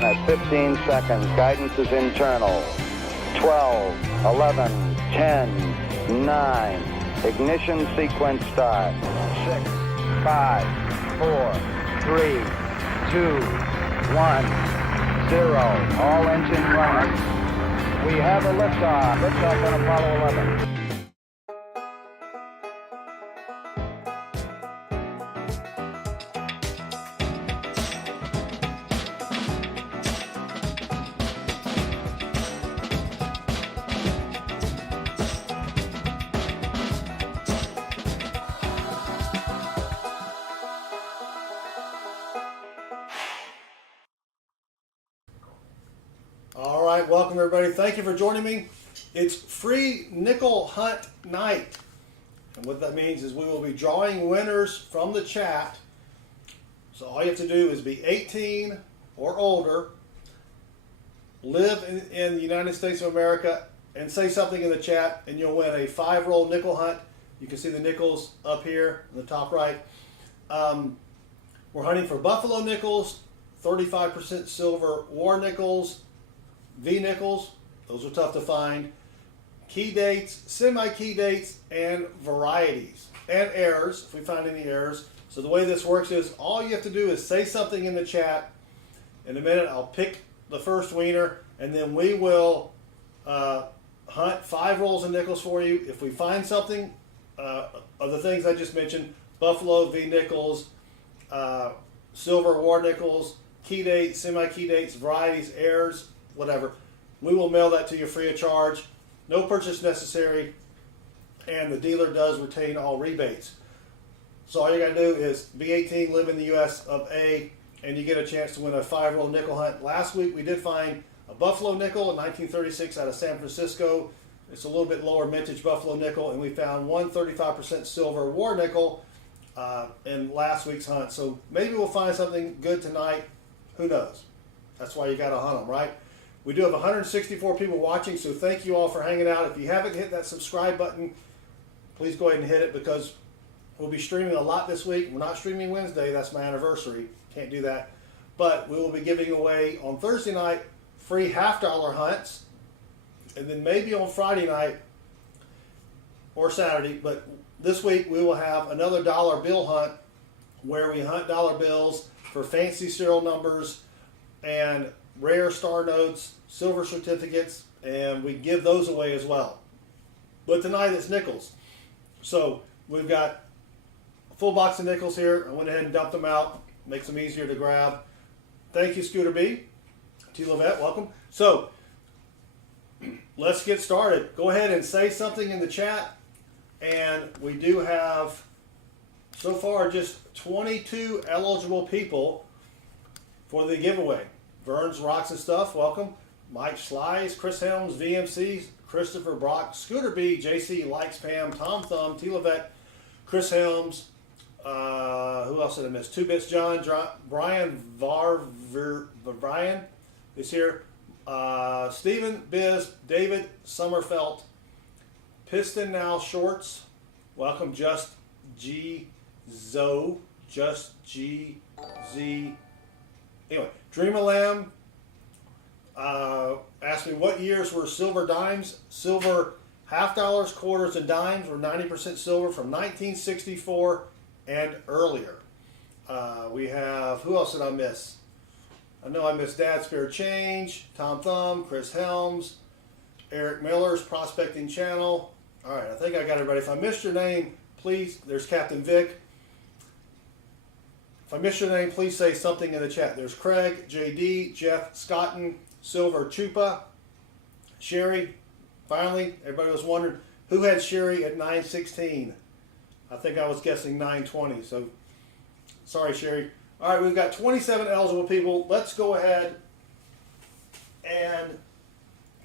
At 15 seconds, guidance is internal. 12, 11, 10, 9. Ignition sequence start. 6, 5, 4, 3, 2, 1, 0. All engine running. We have a liftoff. Liftoff on Apollo 11. All right, welcome everybody. Thank you for joining me. It's free nickel hunt night. And what that means is we will be drawing winners from the chat. So all you have to do is be 18 or older, live in the United States of America, and say something in the chat, and you'll win a 5-roll nickel hunt. You can see the nickels up here in the top right. We're hunting for buffalo nickels, 35% silver war nickels, V nickels, those are tough to find, key dates, semi-key dates, and varieties, and errors, if we find any errors. So the way this works is all you have to do is say something in the chat. In a minute, I'll pick the first wiener, and then we will hunt 5 rolls of nickels for you. If we find something of the things I just mentioned, buffalo, V nickels, silver war nickels, key dates, semi-key dates, varieties, errors, whatever, we will mail that to you free of charge. No purchase necessary, and the dealer does retain all rebates. So all you got to do is be 18, live in the U.S. of A, and you get a chance to win a 5-roll nickel hunt. Last week we did find a buffalo nickel in 1936 out of San Francisco. It's a little bit lower vintage buffalo nickel, and we found one 35% silver war nickel in last week's hunt. So maybe we'll find something good tonight. Who knows? That's why you got to hunt them, right? We do have 164 people watching, so thank you all for hanging out. If you haven't hit that subscribe button, please go ahead and hit it, because we'll be streaming a lot this week. We're not streaming Wednesday. That's my anniversary. Can't do that. But we will be giving away on Thursday night free $half-dollar hunts, and then maybe on Friday night or Saturday. But this week we will have another dollar bill hunt where we hunt dollar bills for fancy serial numbers and rare star notes, silver certificates, and we give those away as well. But tonight it's nickels. So we've got a full box of nickels here. I went ahead and dumped them out, makes them easier to grab. Thank you, Scooter B. T. Levette, welcome. So let's get started. Go ahead and say something in the chat. And we do have so far just 22 eligible people for the giveaway. Vern's Rocks and Stuff, welcome. Mike Slice, Chris Helms, VMC, Christopher Brock, Scooter B, JC, Likes Pam, Tom Thumb, T. Levette, Chris Helms, who else did I miss? 2 Bits John, Brian Brian is here, Stephen Biz, David Sommerfelt, Piston Now Shorts, welcome. Just G Zo, Just G Z. Anyway, Dream of Lamb asked me what years were silver dimes. Silver half-dollars, quarters, and dimes were 90% silver from 1964 and earlier. We have, who else did I miss? I know I missed Dad Spare Change, Tom Thumb, Chris Helms, Eric Miller's Prospecting Channel. All right, I think I got everybody. If I missed your name, please, there's Captain Vic. If I missed your name, please say something in the chat. There's Craig, JD, Jeff Scotton, Silver Chupa, Sherry. Finally, everybody was wondering who had Sherry at 916. I think I was guessing 920. So, sorry, Sherry. All right, we've got 27 eligible people. Let's go ahead and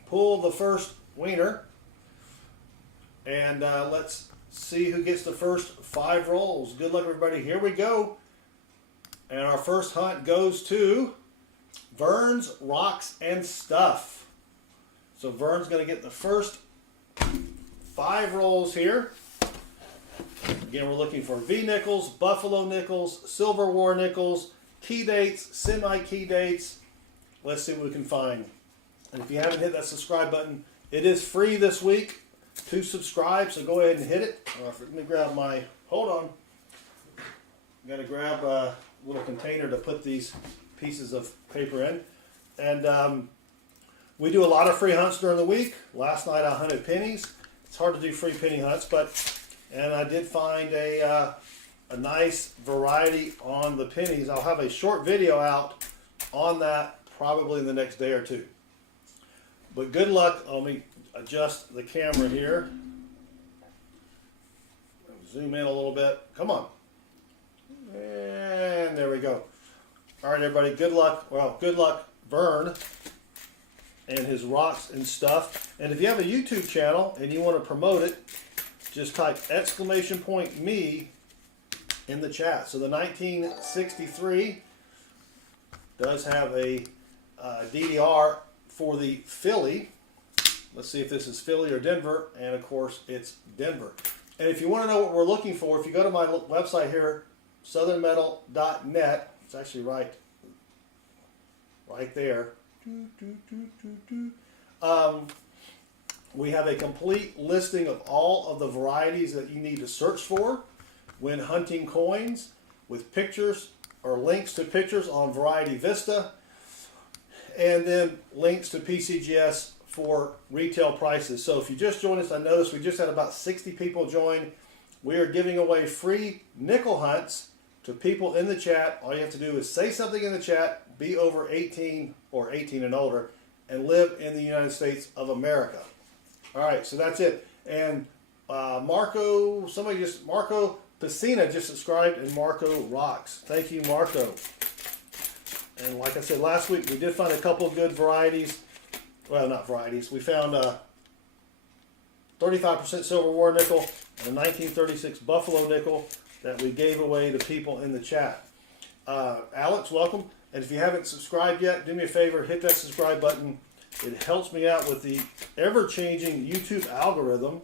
pull the first wiener. And let's see who gets the first 5 rolls. Good luck, everybody. Here we go. And our first hunt goes to Vern's Rocks and Stuff. So Vern's going to get the first 5 rolls here. Again, we're looking for V nickels, buffalo nickels, silver war nickels, key dates, semi-key dates, let's see what we can find. And if you haven't hit that subscribe button, it is free this week to subscribe, so go ahead and hit it. Let me grab my, hold on. Got to grab a little container to put these pieces of paper in. And we do a lot of free hunts during the week. Last night I hunted pennies. It's hard to do free penny hunts, and I did find a nice variety on the pennies. I'll have a short video out on that probably in the next day or two. But good luck. Let me adjust the camera here. Zoom in a little bit. Come on. And there we go. All right, everybody. Good luck. Well, good luck, Vern, and his rocks and stuff. And if you have a YouTube channel and you want to promote it, just type !me in the chat. So the 1963 does have a DDR for the Philly. Let's see if this is Philly or Denver. And of course, it's Denver. And if you want to know what we're looking for, if you go to my website here, southernmetal.net, it's actually right there. We have a complete listing of all of the varieties that you need to search for when hunting coins, with pictures or links to pictures on Variety Vista, and then links to PCGS for retail prices. So if you just joined us, I noticed we just had about 60 people join. We are giving away free nickel hunts to people in the chat. All you have to do is say something in the chat, be over 18 or 18 and older, and live in the United States of America. All right, so that's it. And Marco Pacina just subscribed, and Marco rocks. Thank you, Marco. And like I said last week, we did find a couple of good varieties. Well, not varieties. We found 35% silver war nickel and a 1936 buffalo nickel that we gave away to people in the chat. Alex, welcome. And if you haven't subscribed yet, do me a favor, hit that subscribe button. It helps me out with the ever-changing YouTube algorithm,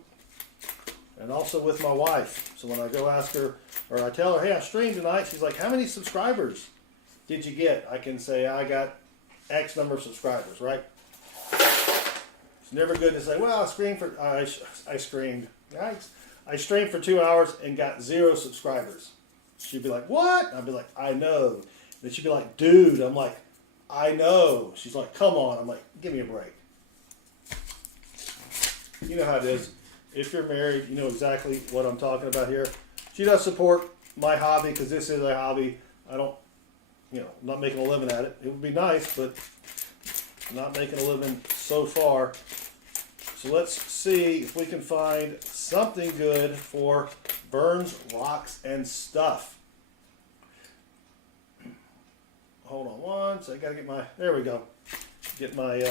and also with my wife. So when I go ask her, or I tell her, hey, I streamed tonight, she's like, how many subscribers did you get? I can say, I got X number of subscribers, right? It's never good to say, well, I streamed for 2 hours and got 0 subscribers. She'd be like, what? I'd be like, I know. Then she'd be like, dude. I'm like, I know. She's like, come on. I'm like, give me a break. You know how it is. If you're married, you know exactly what I'm talking about here. She does support my hobby because this is a hobby. I don't, I'm not making a living at it. It would be nice, but not making a living so far. So let's see if we can find something good for Vern's rocks and stuff. Hold on one second. I gotta get my, there we go. Get my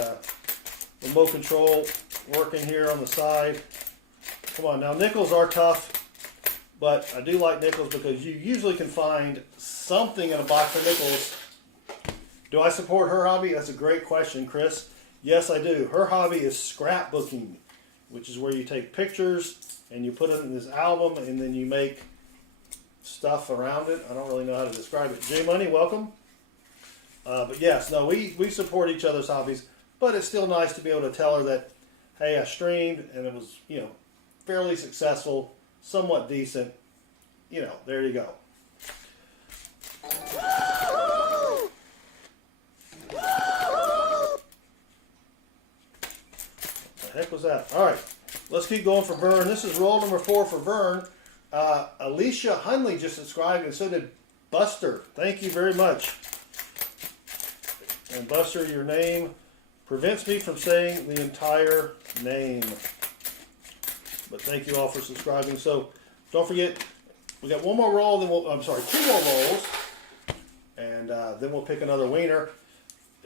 remote control working here on the side. Come on, now nickels are tough, but I do like nickels because you usually can find something in a box of nickels. Do I support her hobby? That's a great question, Chris. Yes, I do. Her hobby is scrapbooking, which is where you take pictures and you put it in this album and then you make stuff around it. I don't really know how to describe it. J Money, welcome. But yes, no, we support each other's hobbies, but it's still nice to be able to tell her that, hey, I streamed and it was, fairly successful, somewhat decent. There you go. What the heck was that? All right, let's keep going for Vern. This is roll number 4 for Vern. Alicia Hunley just subscribed, and so did Buster. Thank you very much. And Buster, your name prevents me from saying the entire name. But thank you all for subscribing. So don't forget, we got one more roll, then 2 more rolls, and then we'll pick another wiener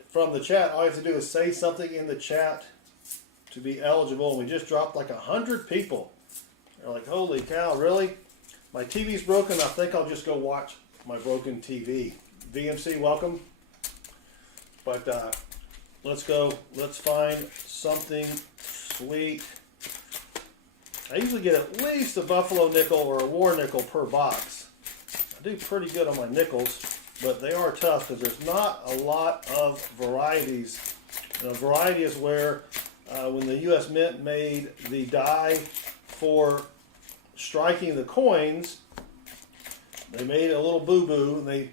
from the chat. All you have to do is say something in the chat to be eligible. We just dropped like 100 people. They're like, holy cow, really? My TV's broken. I think I'll just go watch my broken TV. VMC, welcome. But let's go. Let's find something sweet. I usually get at least a buffalo nickel or a war nickel per box. I do pretty good on my nickels. but they are tough because there's not a lot of varieties. And a variety is where when the U.S. Mint made the die for striking the coins, they made a little boo-boo, and they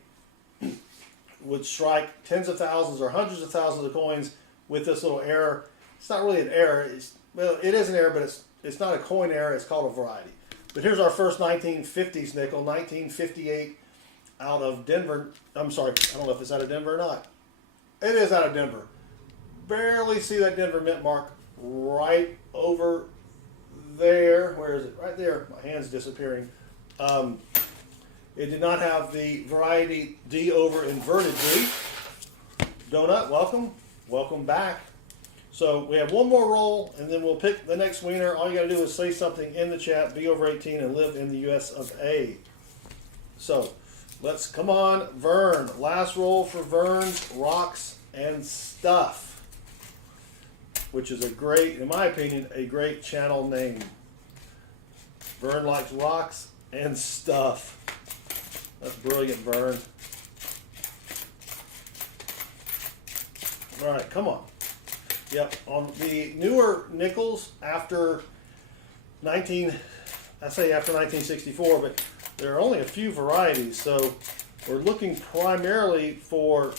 would strike tens of thousands or hundreds of thousands of coins with this little error. It's not really an error. Well, it is an error, but it's not a coin error. It's called a variety. But here's our first 1950s nickel, 1958, out of Denver. I'm sorry, I don't know if it's out of Denver or not. It is out of Denver. Barely see that Denver mint mark right over there. Where is it? Right there. My hand's disappearing. It did not have the variety D over inverted D. Donut, welcome. Welcome back. So we have one more roll, and then we'll pick the next winner. All you got to do is say something in the chat, be over 18 and live in the US of A. So let's, come on, Vern. Last roll for Vern's Rocks and Stuff, which is a great, in my opinion, a great channel name. Vern likes rocks and stuff. That's brilliant, Vern. All right, come on. Yep, on the newer nickels after I say after 1964, but there are only a few varieties, so we're looking primarily for,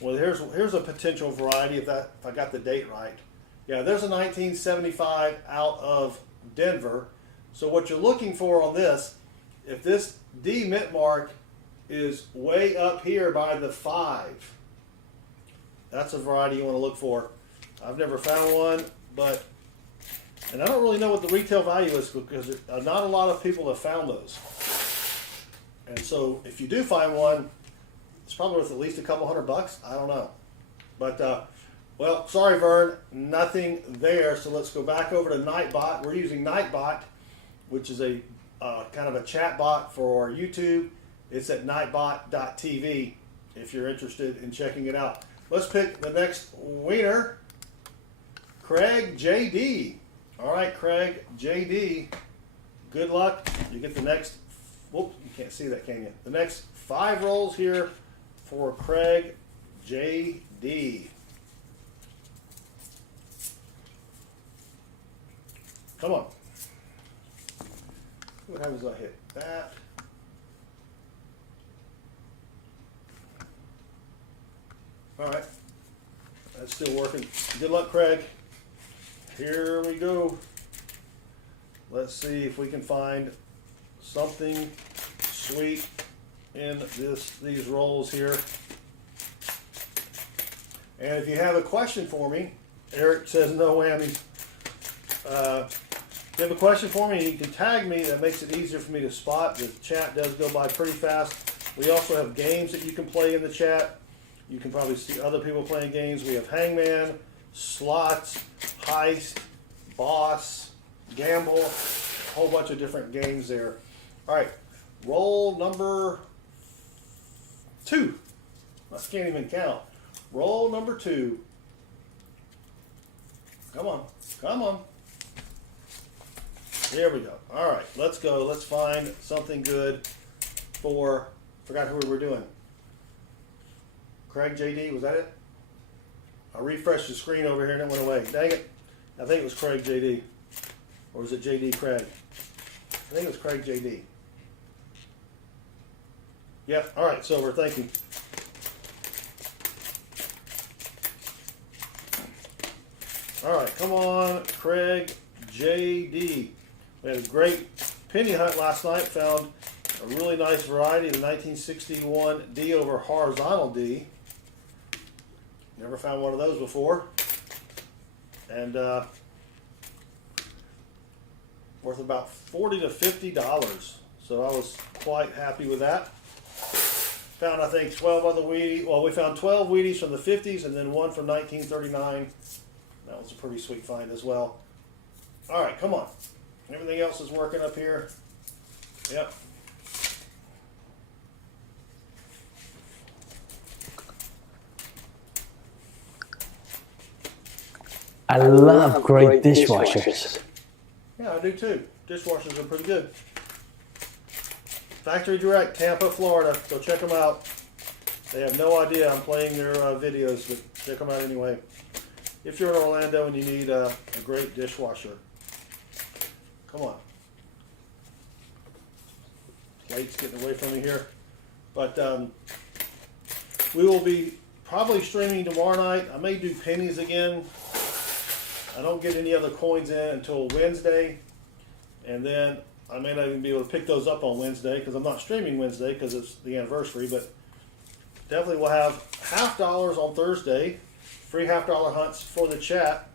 well, here's a potential variety if I got the date right. Yeah, there's a 1975 out of Denver. So what you're looking for on this, if this D mint mark is way up here by the 5, that's a variety you want to look for. I've never found one, and I don't really know what the retail value is because not a lot of people have found those. And so if you do find one, it's probably worth at least a couple $100. I don't know. But, well, sorry, Vern, nothing there. So let's go back over to Nightbot. We're using Nightbot, which is a kind of a chat bot for YouTube. It's at nightbot.tv if you're interested in checking it out. Let's pick the next winner, Craig JD. All right, Craig JD, good luck. You get the next, whoop, you can't see that, can you? The next 5 rolls here for Craig JD. Come on. What happens if I hit that? All right, that's still working. Good luck, Craig. Here we go. Let's see if we can find something sweet in these rolls here. And if you have a question for me, Eric says no whammies. If you have a question for me, you can tag me. That makes it easier for me to spot. The chat does go by pretty fast. We also have games that you can play in the chat. You can probably see other people playing games. We have Hangman, Slots, Heist, Boss, Gamble, a whole bunch of different games there. All right, roll number 2. I can't even count. Roll number 2. Come on, come on. There we go. All right, let's go. Let's find something good for, forgot who we were doing. Craig JD, was that it? I refreshed the screen over here and it went away. Dang it. I think it was Craig JD. Or was it JD Craig? I think it was Craig JD. Yep. All right, Silver, thank you. All right, come on, Craig JD. We had a great penny hunt last night. Found a really nice variety, the 1961 D over horizontal D. Never found one of those before. And worth about $40 to $50. So I was quite happy with that. Found, I think, 12 other Wheaties. Well, we found 12 Wheaties from the 50s and then one from 1939. That was a pretty sweet find as well. All right, come on. Everything else is working up here. Yep. I love great dishwashers. Yeah, I do too. Dishwashers are pretty good. Factory Direct, Tampa, Florida. Go check them out. They have no idea I'm playing their videos, but check them out anyway. If you're in Orlando and you need a great dishwasher, come on. Plate's getting away from me here. But we will be probably streaming tomorrow night. I may do pennies again. I don't get any other coins in until Wednesday. And then I may not even be able to pick those up on Wednesday because I'm not streaming Wednesday because it's the anniversary. But definitely we'll have $half on Thursday. Free $half hunts for the chat.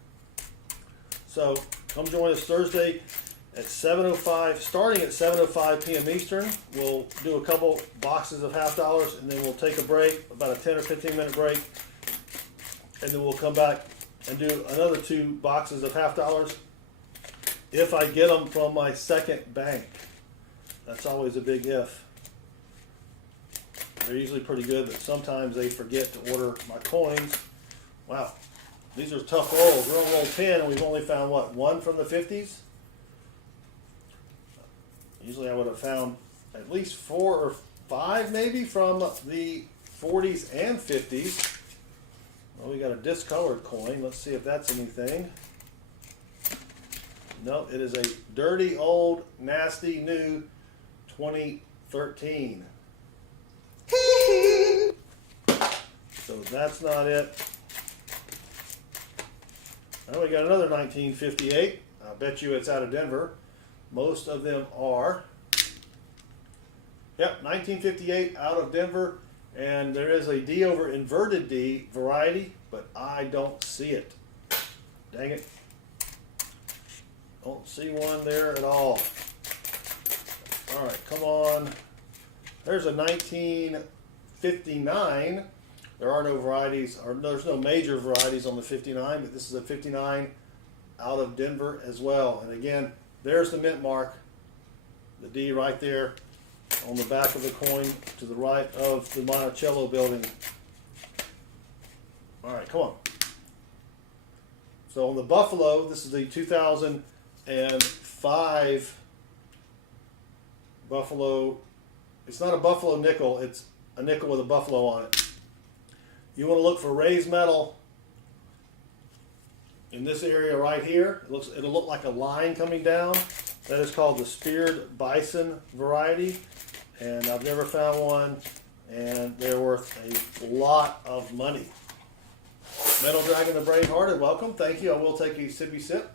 So come join us Thursday at 7:05, starting at 7:05 p.m. Eastern. We'll do a couple boxes of $half and then we'll take a break, about a 10 or 15 minute break. And then we'll come back and do another 2 boxes of $half if I get them from my second bank. That's always a big if. They're usually pretty good, but sometimes they forget to order my coins. Wow, these are tough rolls. We're on roll 10 and we've only found, what, 1 from the 50s? Usually I would have found at least 4 or 5 maybe from the 40s and 50s. Well, we got a discolored coin. Let's see if that's anything. No, it is a dirty, old, nasty, new 2013. So that's not it. Now we got another 1958. I bet you it's out of Denver. Most of them are. Yep, 1958 out of Denver. And there is a D over inverted D variety, but I don't see it. Dang it. Don't see one there at all. All right, come on. There's a 1959. There are no varieties, or there's no major varieties on the 59, but this is a 59 out of Denver as well. And again, there's the mint mark, the D right there on the back of the coin to the right of the Monticello building. All right, come on. So on the Buffalo, this is the 2005 Buffalo. It's not a Buffalo nickel, it's a nickel with a buffalo on it. You want to look for raised metal in this area right here. It'll look like a line coming down. That is called the speared bison variety, and I've never found one, and they're worth a lot of money. Metal Dragon the Bravehearted, welcome. Thank you. I will take a sippy sip.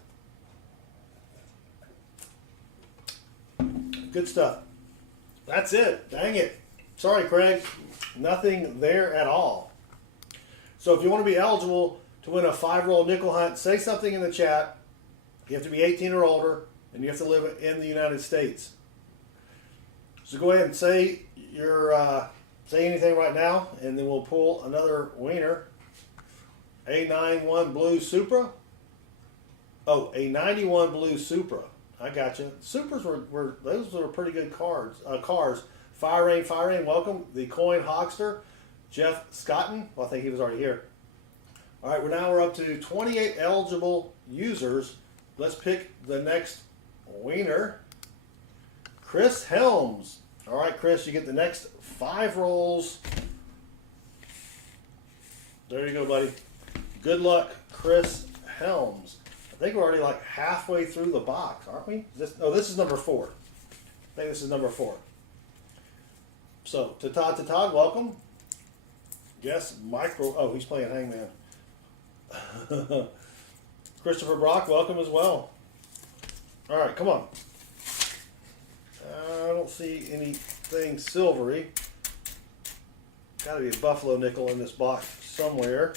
Good stuff. That's it. Dang it. Sorry, Craig. Nothing there at all. So if you want to be eligible to win a 5-roll nickel hunt, say something in the chat. You have to be 18 or older, and you have to live in the United States. So go ahead and say say anything right now, and then we'll pull another wiener. A91 Blue Supra. Oh, a 91 Blue Supra. I got you. Supras were those were pretty good cars. Fire Rain, welcome. The Coin Hogster, Jeff Scotton. Well, I think he was already here. All right, we're up to 28 eligible users. Let's pick the next wiener. Chris Helms. All right, Chris, you get the next 5 rolls. There you go, buddy. Good luck, Chris Helms. I think we're already like halfway through the box, aren't we? This is number 4. I think this is number 4. So, Todd, welcome. Yes, Micro. Oh, he's playing Hangman. Christopher Brock, welcome as well. All right, come on. I don't see anything silvery. Got to be a buffalo nickel in this box somewhere.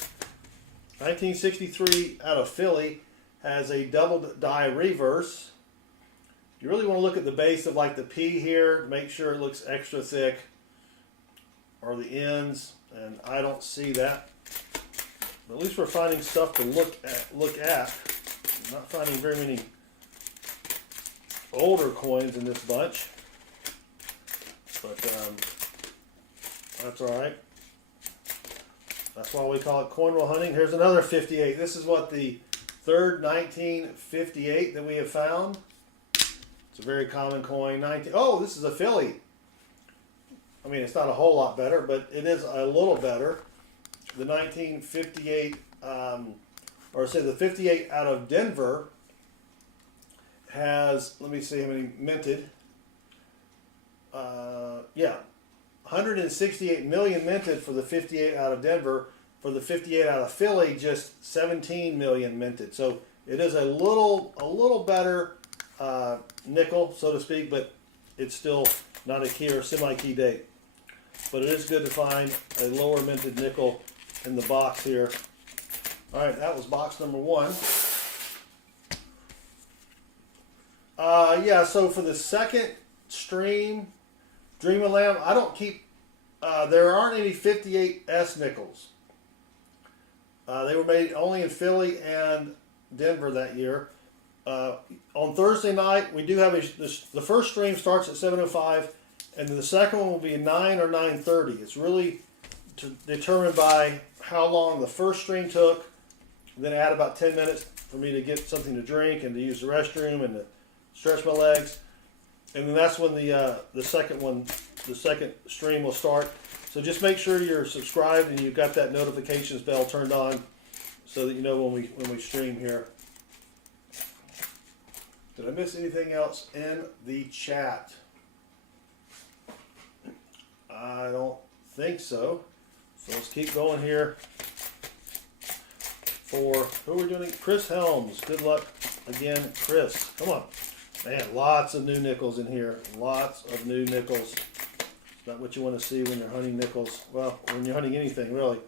1963 out of Philly has a double die reverse. You really want to look at the base of like the P here to make sure it looks extra thick, or the ends, and I don't see that. But at least we're finding stuff to look at. I'm not finding very many older coins in this bunch, but that's all right. That's why we call it coinrollhunting. Here's another 58. This is what the third 1958 that we have found. It's a very common coin. Oh, this is a Philly. I mean, it's not a whole lot better, but it is a little better. The 1958, or say the 58 out of Denver has, let me see how many minted. Yeah, 168 million minted for the 58 out of Denver. For the 58 out of Philly, just 17 million minted. So it is a little better nickel, so to speak, but it's still not a key or semi-key date. But it is good to find a lower minted nickel in the box here. All right, that was box number 1. Yeah, so for the second stream, Dream of Lamb, I don't keep, there aren't any 58S nickels. They were made only in Philly and Denver that year. On Thursday night, we do have the first stream starts at 7:05, and then the second one will be 9 or 9:30. It's really determined by how long the first stream took. Then add about 10 minutes for me to get something to drink and to use the restroom and to stretch my legs. And then that's when the second stream will start. So just make sure you're subscribed and you've got that notifications bell turned on so that you know when we stream here. Did I miss anything else in the chat? I don't think so. So let's keep going here. For who are we doing? Chris Helms. Good luck again, Chris. Come on. Man, lots of new nickels in here. Lots of new nickels. It's not what you want to see when you're hunting nickels. Well, when you're hunting anything, really.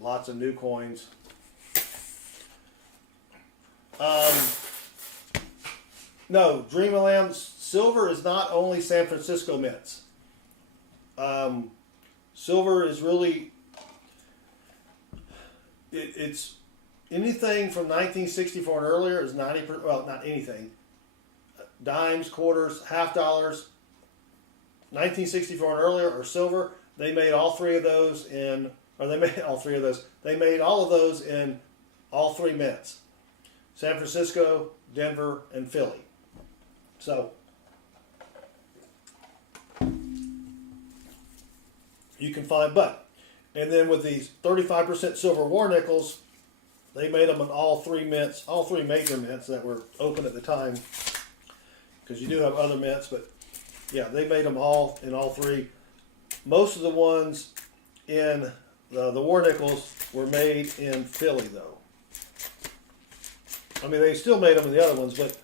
Lots of new coins. No, Dream of Lamb silver is not only San Francisco mints. Silver is really, it's anything from 1964 and earlier is 90%, well, not anything. Dimes, quarters, half dollars, 1964 and earlier are silver. They made all three of those in, or they made all three of those. They made all of those in all three mints. San Francisco, Denver, and Philly. So, you can find, and then with these 35% silver war nickels, they made them in all three mints, all three major mints that were open at the time. Because you do have other mints, but yeah, they made them all in all three. Most of the ones in the war nickels were made in Philly, though. I mean, they still made them in the other ones, but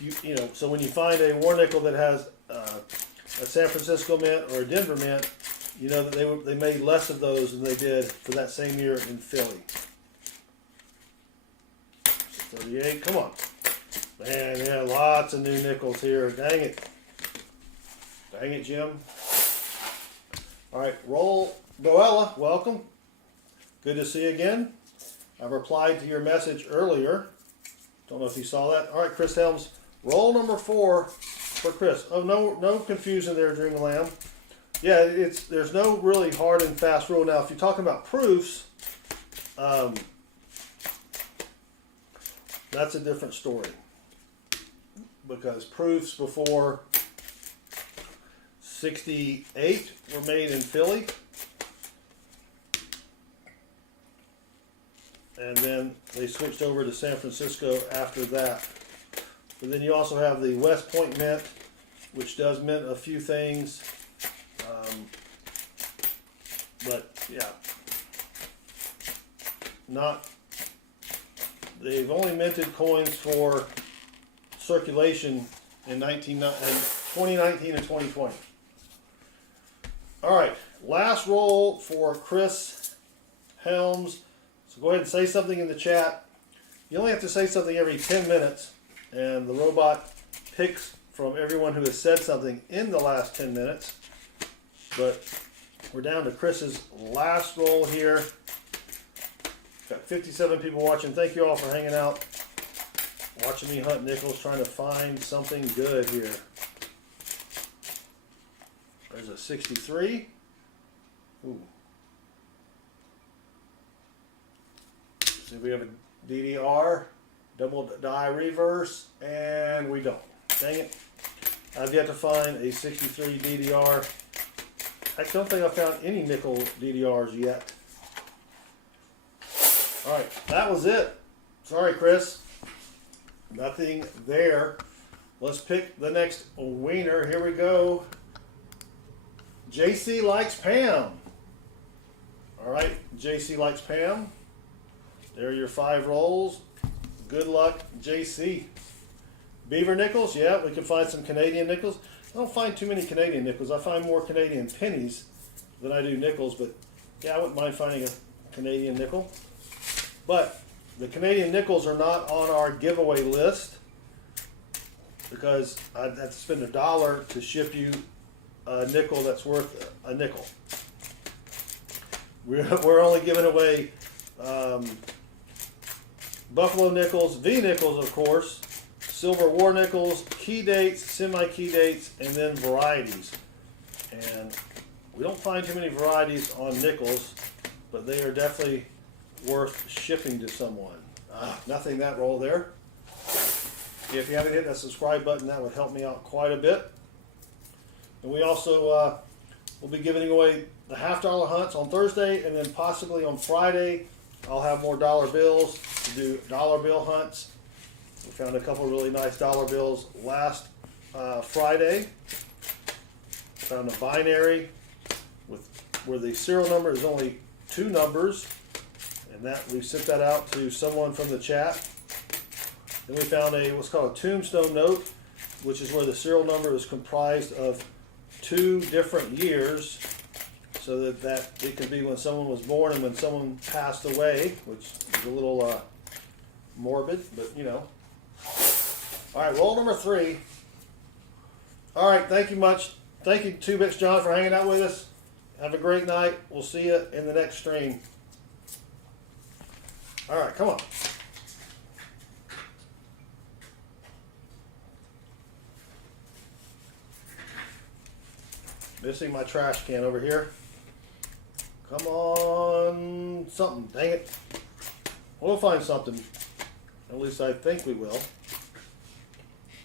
you know, so when you find a war nickel that has a San Francisco mint or a Denver mint, you know that they made less of those than they did for that same year in Philly. 38, come on. Man, yeah, lots of new nickels here. Dang it. Dang it, Jim. All right, roll. Boella, welcome. Good to see you again. I've replied to your message earlier. Don't know if you saw that. All right, Chris Helms. Roll number 4 for Chris. Oh, no confusion there, Dream of Lamb. Yeah, there's no really hard and fast rule. Now, if you're talking about proofs, that's a different story. Because proofs before 68 were made in Philly. And then they switched over to San Francisco after that. But then you also have the West Point Mint, which does mint a few things. But yeah, they've only minted coins for circulation in 2019 and 2020. All right, last roll for Chris Helms. So go ahead and say something in the chat. You only have to say something every 10 minutes, and the robot picks from everyone who has said something in the last 10 minutes. But we're down to Chris's last roll here. Got 57 people watching. Thank you all for hanging out, watching me hunt nickels, trying to find something good here. There's a 63. Ooh. See if we have a DDR, double die reverse, and we don't. Dang it. I've yet to find a 63 DDR. I don't think I found any nickel DDRs yet. Alright, that was it. Sorry, Chris. Nothing there. Let's pick the next wiener. Here we go. JC likes Pam. Alright, JC likes Pam. There are your 5 rolls. Good luck, JC. Beaver nickels, yeah, we can find some Canadian nickels. I don't find too many Canadian nickels. I find more Canadian pennies than I do nickels, but yeah, I wouldn't mind finding a Canadian nickel. But the Canadian nickels are not on our giveaway list because I'd have to spend $1 to ship you a nickel that's worth a nickel. We're only giving away buffalo nickels, V nickels, of course, silver war nickels, key dates, semi-key dates, and then varieties. And we don't find too many varieties on nickels, but they are definitely worth shipping to someone. Nothing that roll there. If you haven't hit that subscribe button, that would help me out quite a bit. And we also will be giving away the $half-dollar hunts on Thursday, and then possibly on Friday I'll have more dollar bills to do dollar bill hunts. We found a couple really nice dollar bills last Friday. Found a binary where the serial number is only 2 numbers, and that we sent that out to someone from the chat. Then we found what's called a tombstone note, which is where the serial number is comprised of 2 different years, so that it could be when someone was born and when someone passed away, which is a little morbid, but you know. All right, roll number 3. All right, thank you much. Thank you, 2Bits John, for hanging out with us. Have a great night. We'll see you in the next stream. All right, come on. Missing my trash can over here. Come on, something, dang it. We'll find something. At least I think we will.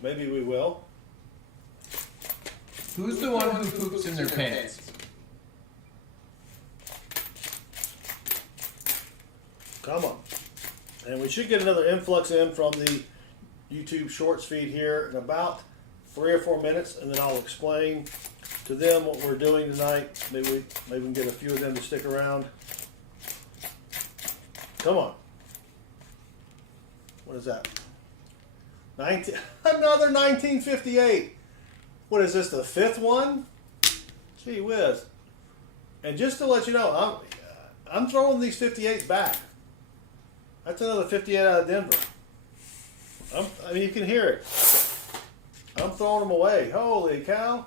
Maybe we will. Who's the one who poops in their pants? Come on. And we should get another influx in from the YouTube Shorts feed here in about 3 or 4 minutes, and then I'll explain to them what we're doing tonight. Maybe we can get a few of them to stick around. Come on. What is that? Another 1958. What is this, the 5th one? Gee whiz. And just to let you know, I'm throwing these 58s back. That's another 58 out of Denver. I mean, you can hear it. I'm throwing them away. Holy cow.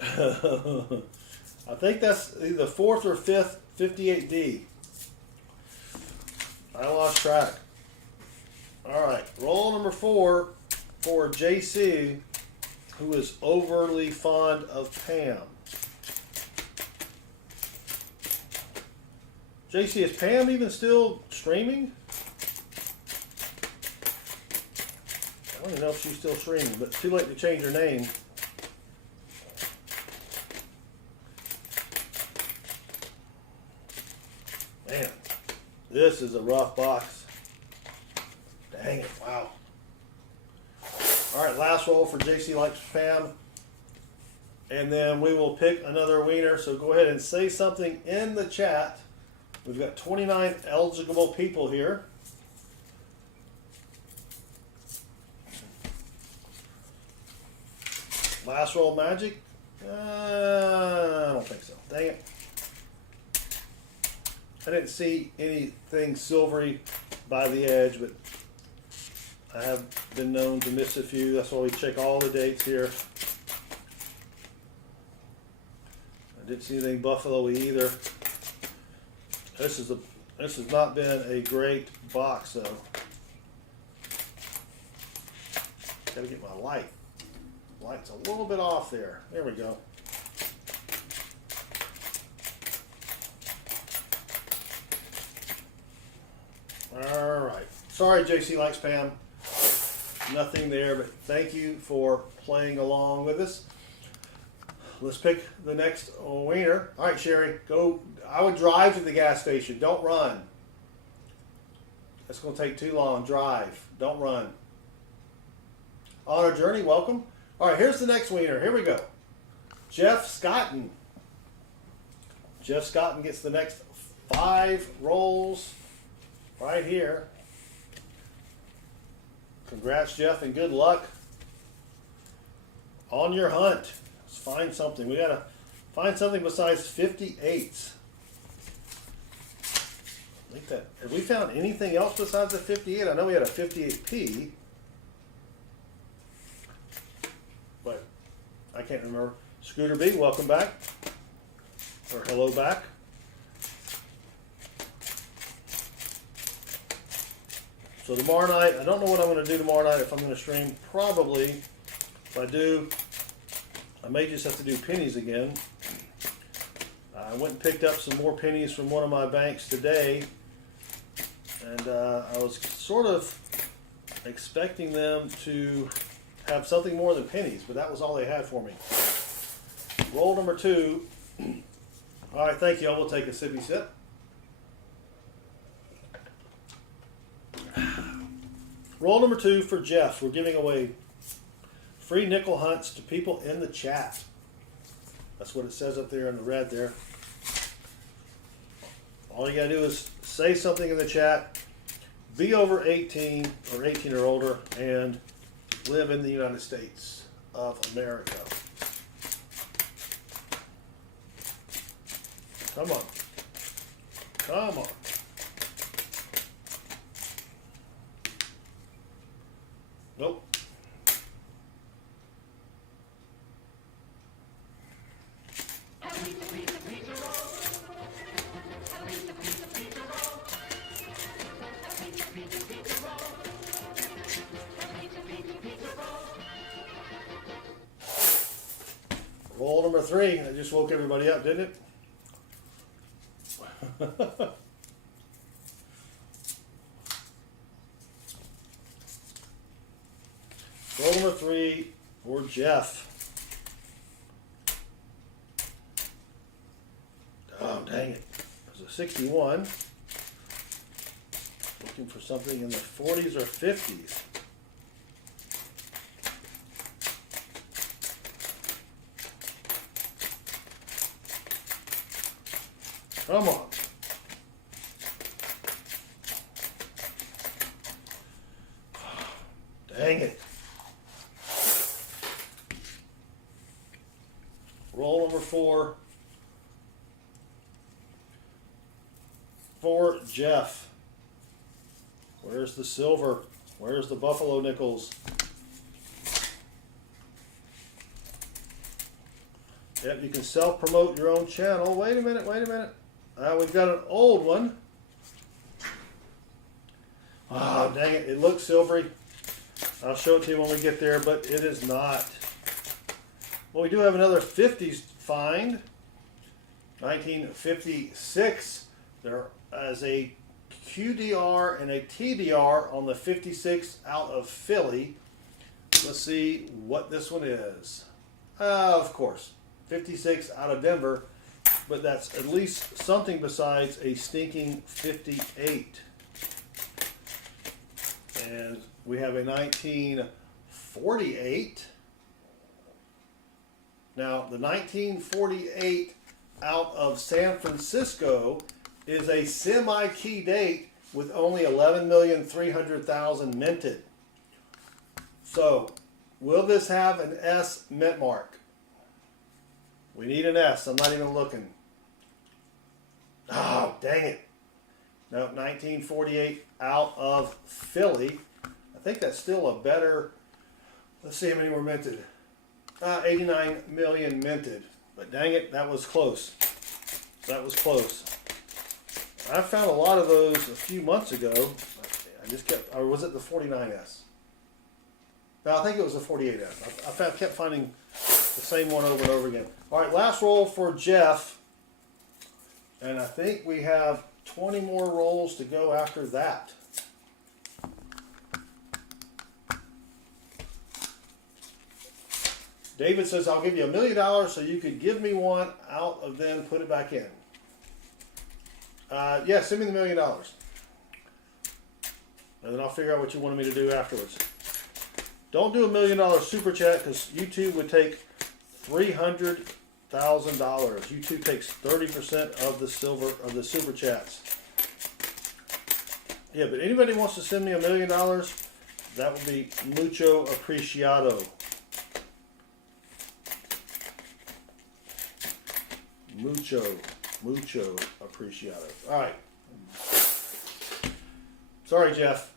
I think that's either 4th or 5th 58D. I lost track. All right, roll number 4 for JC, who is overly fond of Pam. JC, is Pam even still streaming? I don't even know if she's still streaming, but too late to change her name. Man, this is a rough box. Dang it, wow. All right, last roll for JC Likes Pam. And then we will pick another wiener. So go ahead and say something in the chat. We've got 29 eligible people here. Last roll magic? I don't think so. Dang it. I didn't see anything silvery by the edge, but I have been known to miss a few. That's why we check all the dates here. I didn't see anything buffalo-y either. This has not been a great box though. Gotta get my light. Light's a little bit off there. There we go. All right. Sorry, JC Likes Pam. Nothing there, but thank you for playing along with us. let's pick the next wiener. All right, Sherry, go. I would drive to the gas station. Don't run. That's going to take too long. Drive. Don't run. On our journey, welcome. All right, here's the next wiener. Here we go. Jeff Scotton. Jeff Scotton gets the next 5 rolls right here. Congrats, Jeff, and good luck on your hunt. Let's find something. We gotta find something besides 58s. I think that, have we found anything else besides the 58? I know we had a 58p, but I can't remember. Scooter B, welcome back, or hello back. So tomorrow night, I don't know what I'm going to do tomorrow night, if I'm going to stream. Probably, if I do, I may just have to do pennies again. I went and picked up some more pennies from one of my banks today, and I was sort of expecting them to have something more than pennies, but that was all they had for me. Roll number 2. All right, thank you. I will take a sippy sip. Roll number 2 for Jeff. We're giving away free nickel hunts to people in the chat. That's what it says up there in the red there. All you gotta do is say something in the chat, be over 18 or 18 or older, and live in the United States of America. Come on. Come on. Nope. Roll number 3. I just woke everybody up, didn't it? Roll number 3 for Jeff. Oh, dang it. There's a 61. Looking for something in the 40s or 50s. Come on. Dang it. Roll number 4 for Jeff. Where's the silver? Where's the buffalo nickels? Yep, you can self-promote your own channel. Wait a minute, wait a minute. We've got an old one. Oh, dang it. It looks silvery. I'll show it to you when we get there, but it is not. Well, we do have another 50s find. 1956. There is a QDR and a TDR on the 56 out of Philly. Let's see what this one is. Of course, 56 out of Denver, but that's at least something besides a stinking 58. And we have a 1948. Now, the 1948 out of San Francisco is a semi-key date with only 11,300,000 minted. So, will this have an S mint mark? We need an S. I'm not even looking. Oh, dang it. No, 1948 out of Philly. I think that's still a better, let's see how many were minted. 89 million minted. But dang it, that was close. That was close. I found a lot of those a few months ago. I just kept, or was it the 49S? No, I think it was the 48S. I kept finding the same one over and over again. All right, last roll for Jeff. And I think we have 20 more rolls to go after that. David says, I'll give you $1 million so you could give me one out of then put it back in. Yeah, send me the $1 million. And then I'll figure out what you wanted me to do afterwards. Don't do $1 million super chat because YouTube would take $300,000. YouTube takes 30% of the super chats. Yeah, but anybody wants to send me $1 million, that would be mucho apreciado. Mucho apreciado. All right. Sorry, Jeff.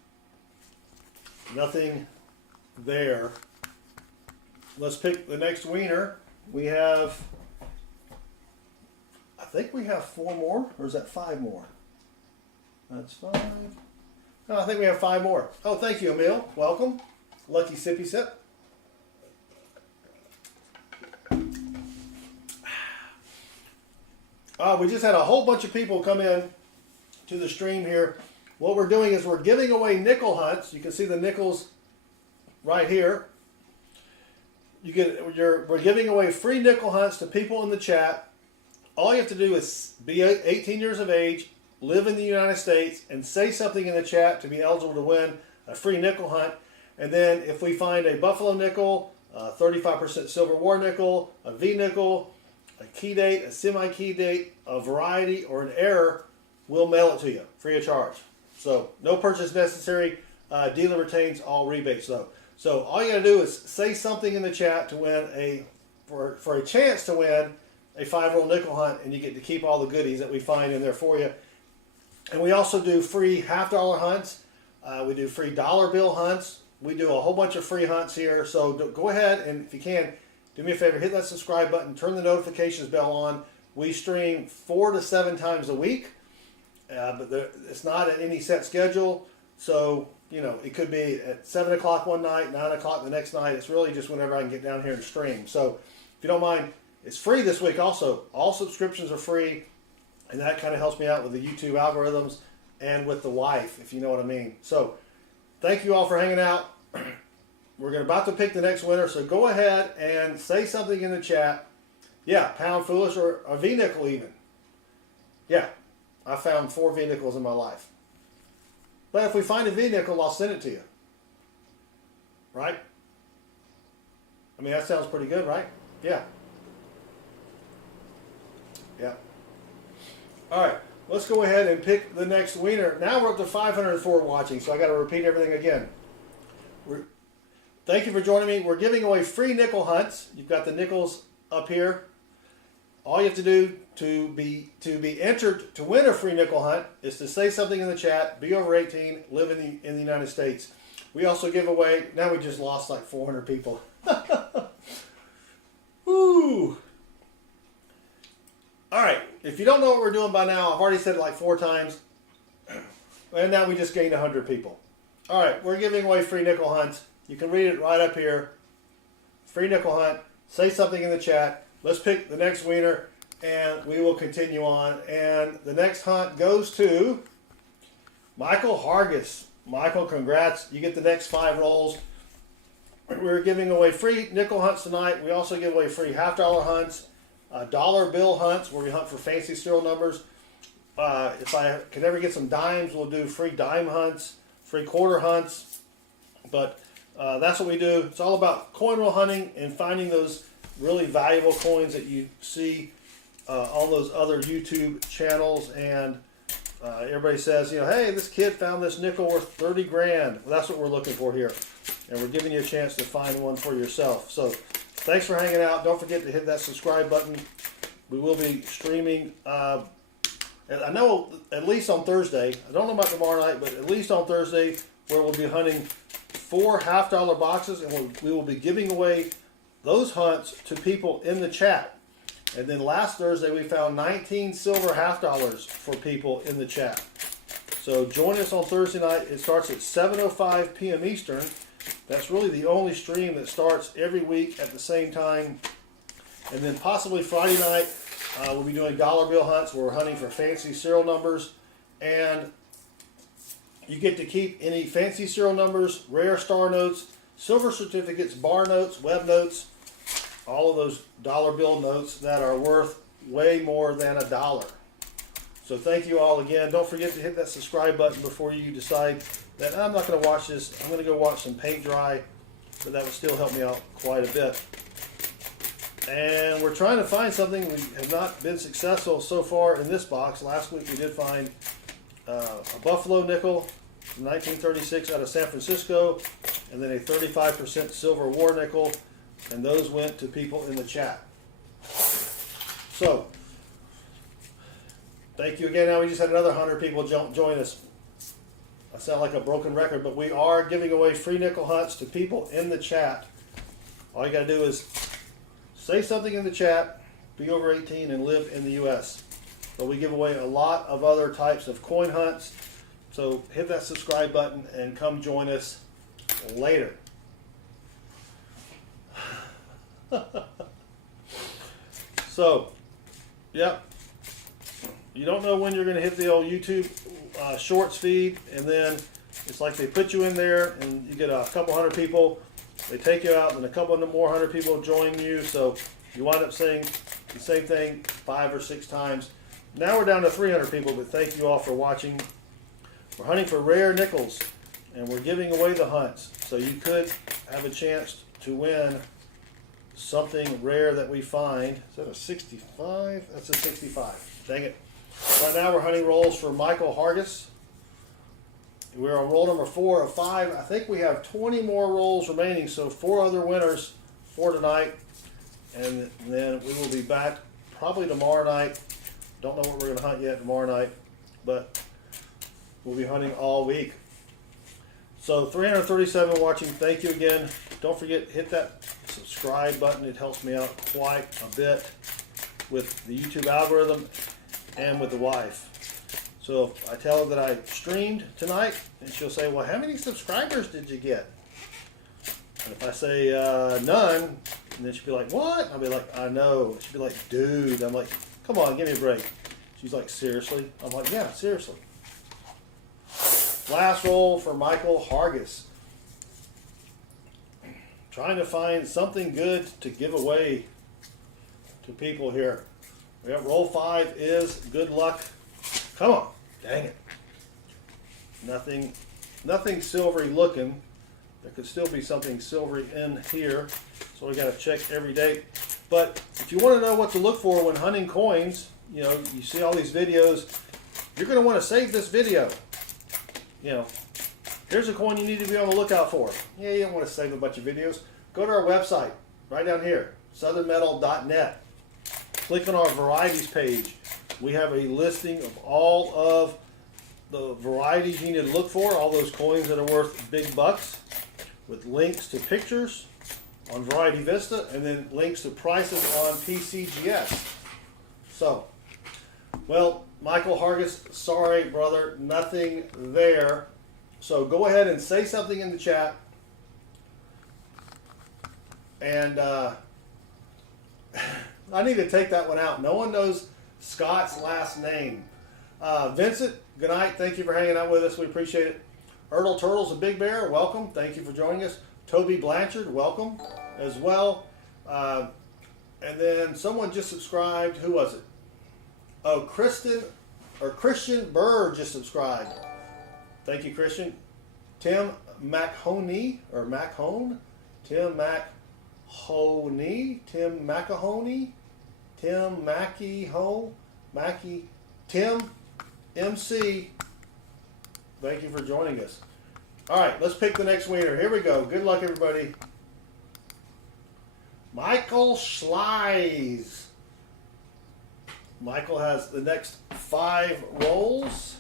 Nothing there. Let's pick the next wiener. We have, I think we have 4 more, or is that 5 more? That's 5. No, I think we have 5 more. Oh, thank you, Emil. Welcome. Lucky sippy sip. We just had a whole bunch of people come in to the stream here. What we're doing is we're giving away nickel hunts. You can see the nickels right here. We're giving away free nickel hunts to people in the chat. All you have to do is be 18 years of age, live in the United States, and say something in the chat to be eligible to win a free nickel hunt. And then if we find a buffalo nickel, a 35% silver war nickel, a V nickel, a key date, a semi-key date, a variety, or an error, we'll mail it to you free of charge. So no purchase necessary. Dealer retains all rebates though. So all you gotta do is say something in the chat to win for a chance to win a 5-roll nickel hunt, and you get to keep all the goodies that we find in there for you. And we also do free half-dollar hunts. We do free dollar bill hunts. We do a whole bunch of free hunts here. So go ahead and if you can, do me a favor, hit that subscribe button, turn the notifications bell on. We stream 4 to 7 times a week, but it's not at any set schedule. So, you know, it could be at 7 o'clock one night, 9 o'clock the next night. It's really just whenever I can get down here and stream. So if you don't mind, it's free this week also. All subscriptions are free, and that kind of helps me out with the YouTube algorithms and with the wife, if you know what I mean. So thank you all for hanging out. We're about to pick the next winner, so go ahead and say something in the chat. Yeah, pound foolish or a V-nickel even. Yeah, I found 4 V-nickels in my life. But if we find a V-nickel, I'll send it to you. Right? I mean, that sounds pretty good, right? Yeah. Yeah. All right, let's go ahead and pick the next winner. Now we're up to 504 watching, so I got to repeat everything again. Thank you for joining me. We're giving away free nickel hunts. You've got the nickels up here. All you have to do to be entered to win a free nickel hunt is to say something in the chat, be over 18, live in the United States. We also give away, now we just lost like 400 people. Woo! All right, if you don't know what we're doing by now, I've already said it like 4 times, and now we just gained 100 people. All right, we're giving away free nickel hunts. You can read it right up here. Free nickel hunt. Say something in the chat. Let's pick the next winner, and we will continue on. And the next hunt goes to Michael Hargis. Michael, congrats. You get the next 5 rolls. We're giving away free nickel hunts tonight. We also give away free half-dollar hunts, dollar bill hunts where we hunt for fancy serial numbers. If I can ever get some dimes, we'll do free dime hunts, free quarter hunts. But that's what we do. It's all about coin roll hunting and finding those really valuable coins that you see on those other YouTube channels. And everybody says, you know, hey, this kid found this nickel worth 30 grand. Well, that's what we're looking for here. And we're giving you a chance to find one for yourself. So thanks for hanging out. Don't forget to hit that subscribe button. We will be streaming, I know at least on Thursday. I don't know about tomorrow night, but at least on Thursday, where we'll be hunting 4 half-dollar boxes, and we will be giving away those hunts to people in the chat. And then last Thursday, we found 19 silver half-dollars for people in the chat. So join us on Thursday night. It starts at 7:05 p.m. Eastern. That's really the only stream that starts every week at the same time. And then possibly Friday night, we'll be doing dollar bill hunts where we're hunting for fancy serial numbers. And you get to keep any fancy serial numbers, rare star notes, silver certificates, bar notes, web notes, all of those dollar bill notes that are worth way more than $1. So thank you all again. Don't forget to hit that subscribe button before you decide that I'm not going to watch this. I'm going to go watch some paint dry, but that would still help me out quite a bit. And we're trying to find something. We have not been successful so far in this box. Last week we did find a buffalo nickel from 1936 out of San Francisco, and then a 35% silver war nickel, and those went to people in the chat. So, thank you again. Now we just had another 100 people join us. I sound like a broken record, but we are giving away free nickel hunts to people in the chat. All you got to do is say something in the chat, be over 18 and live in the U.S. But we give away a lot of other types of coin hunts. So hit that subscribe button and come join us later. So, yep. You don't know when you're going to hit the old YouTube shorts feed, and then it's like they put you in there and you get a couple hundred people. They take you out, and a couple of more 100 people join you, so you wind up saying the same thing 5 or 6 times. Now we're down to 300 people, but thank you all for watching. We're hunting for rare nickels, and we're giving away the hunts, so you could have a chance to win something rare that we find. Is that a 65? That's a 65. Dang it. Right now we're hunting rolls for Michael Hargis. We're on roll number 4 of 5. I think we have 20 more rolls remaining, so 4 other winners for tonight. And then we will be back probably tomorrow night. Don't know what we're going to hunt yet tomorrow night, but we'll be hunting all week. So 337 watching. Thank you again. Don't forget, hit that subscribe button. It helps me out quite a bit with the YouTube algorithm and with the wife. So if I tell her that I streamed tonight, and she'll say, well, how many subscribers did you get? And if I say none, and then she'll be like, what? I'll be like, I know. She'll be like, dude. I'm like, come on, give me a break. She's like, seriously? I'm like, yeah, seriously. Last roll for Michael Hargis. Trying to find something good to give away to people here. Yep, roll 5 is good luck. Come on. Dang it. Nothing silvery looking. There could still be something silvery in here. So we got to check every day. But if you want to know what to look for when hunting coins, you know, you see all these videos, you're going to want to save this video. You know, here's a coin you need to be on the lookout for. Yeah, you don't want to save a bunch of videos. Go to our website, right down here, southernmetal.net. Click on our varieties page. We have a listing of all of the varieties you need to look for, all those coins that are worth big bucks, with links to pictures on Variety Vista, and then links to prices on PCGS. So, well, Michael Hargis, sorry, brother, nothing there. So go ahead and say something in the chat. And I need to take that one out. No one knows Scott's last name. Vincent, good night. Thank you for hanging out with us. We appreciate it. Ertl Turtle's a Big Bear, welcome. Thank you for joining us. Toby Blanchard, welcome as well. And then someone just subscribed. Who was it? Oh, Christian Burr just subscribed. Thank you, Christian. Tim McHoney, or Machone? Tim McHoney? Tim McAhoney? Tim Mackie-Ho? Mackie? Tim MC. Thank you for joining us. All right, let's pick the next winner. Here we go. Good luck, everybody. Michael Schleis. Michael has the next 5 rolls.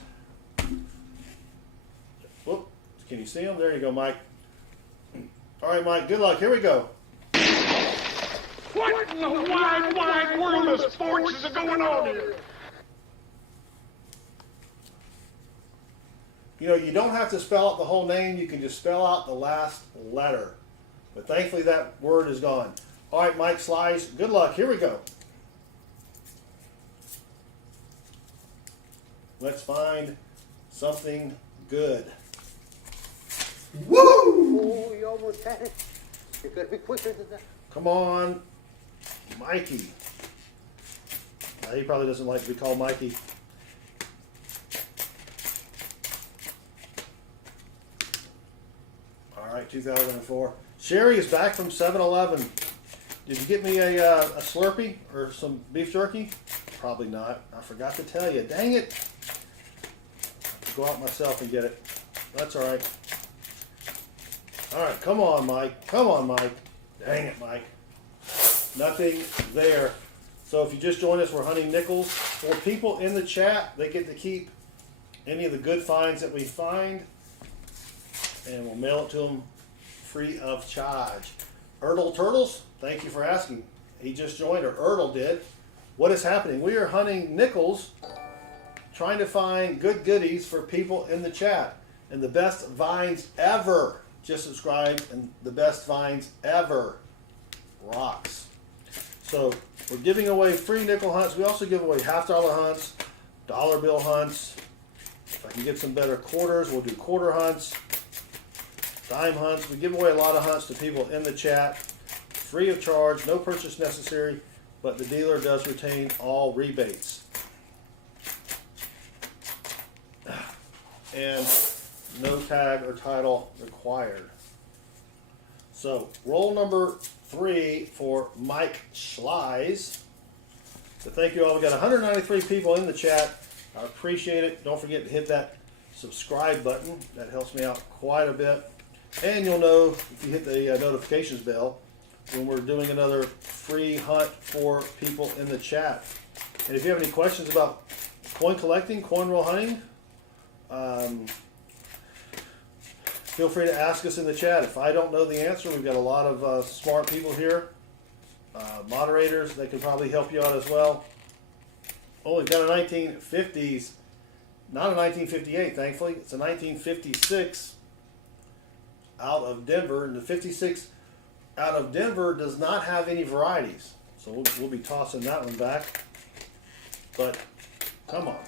Whoop. Can you see them? There you go, Mike. All right, Mike, good luck. Here we go. What in the wide world of sports is going on here? You know, you don't have to spell out the whole name. You can just spell out the last letter. But thankfully that word is gone. All right, Mike Slice, good luck. Here we go. Let's find something good. Woo! Oh, you almost had it. You gotta be quicker than that. Come on. Mikey. He probably doesn't like to be called Mikey. All right, 2004. Sherry is back from 7-Eleven. Did you get me a Slurpee or some beef jerky? Probably not. I forgot to tell you. Dang it. I have to go out myself and get it. That's all right. All right, come on, Mike. Come on, Mike. Dang it, Mike. Nothing there. So if you just joined us, we're hunting nickels. For people in the chat, they get to keep any of the good finds that we find, and we'll mail it to them free of charge. Erdl Turtles, thank you for asking. He just joined, or Erdl did. What is happening? We are hunting nickels, trying to find good goodies for people in the chat. And the best vines ever. Just subscribed, and the best vines ever. Rocks. So we're giving away free nickel hunts. We also give away $half-dollar hunts, dollar bill hunts. If I can get some better quarters, we'll do quarter hunts, dime hunts. We give away a lot of hunts to people in the chat, free of charge, no purchase necessary, but the dealer does retain all rebates. And no tag or title required. So roll number 3 for Mike Schleiz. So thank you all. We got 193 people in the chat. I appreciate it. Don't forget to hit that subscribe button. That helps me out quite a bit. And you'll know if you hit the notifications bell when we're doing another free hunt for people in the chat. And if you have any questions about coin collecting, coin roll hunting, feel free to ask us in the chat. If I don't know the answer, we've got a lot of smart people here, moderators that can probably help you out as well. Oh, we've got a 1950s, not a 1958, thankfully. It's a 1956 out of Denver, and the 56 out of Denver does not have any varieties, so we'll be tossing that one back. But come on,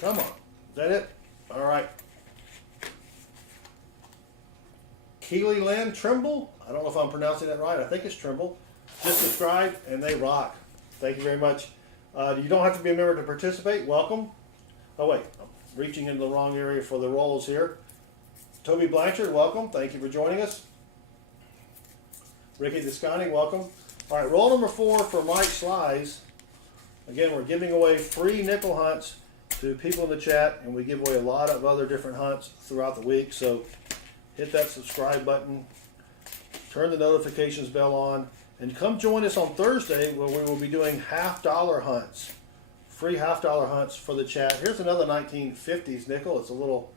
come on, is that it? All right. Keely Lynn Trimble, I don't know if I'm pronouncing that right. I think it's Trimble. Just subscribe and they rock. Thank you very much. You don't have to be a member to participate. Welcome. Oh wait, I'm reaching into the wrong area for the rolls here. Toby Blanchard, welcome. Thank you for joining us. Ricky Descani, welcome. All right, roll number 4 for Mike Schleiz. Again, we're giving away free nickel hunts to people in the chat, and we give away a lot of other different hunts throughout the week. So hit that subscribe button, turn the notifications bell on, and come join us on Thursday where we will be doing $half-dollar hunts. Free $half-dollar hunts for the chat. Here's another 1950s nickel. It's a little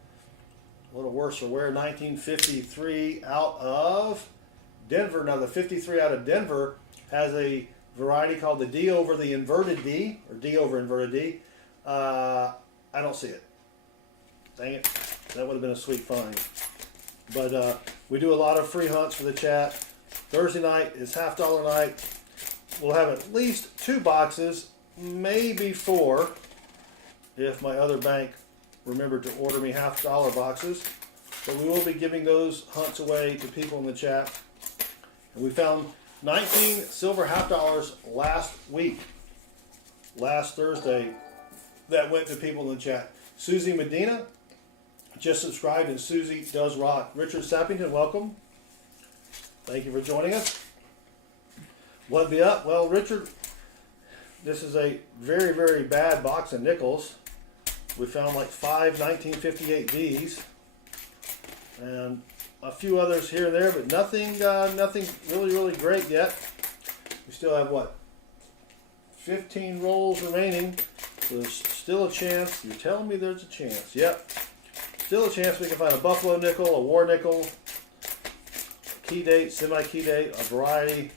worse for wear. 1953 out of Denver. Now the 53 out of Denver has a variety called the D over the inverted D, or D over inverted D. I don't see it. Dang it. That would have been a sweet find. But we do a lot of free hunts for the chat. Thursday night is $half-dollar night. We'll have at least 2 boxes, maybe 4, if my other bank remembered to order me $half-dollar boxes. But we will be giving those hunts away to people in the chat. And we found 19 silver $half-dollars last week, last Thursday, that went to people in the chat. Susie Medina just subscribed, and Susie does rock. Richard Sappington, welcome. Thank you for joining us. What be up? Well, Richard, this is a very, very bad box of nickels. We found like 5 1958 Ds and a few others here and there, but nothing really, really great yet. We still have what? 15 rolls remaining. There's still a chance. You're telling me there's a chance. Yep. Still a chance we can find a buffalo nickel, a war nickel, a key date, semi-key date, a variety,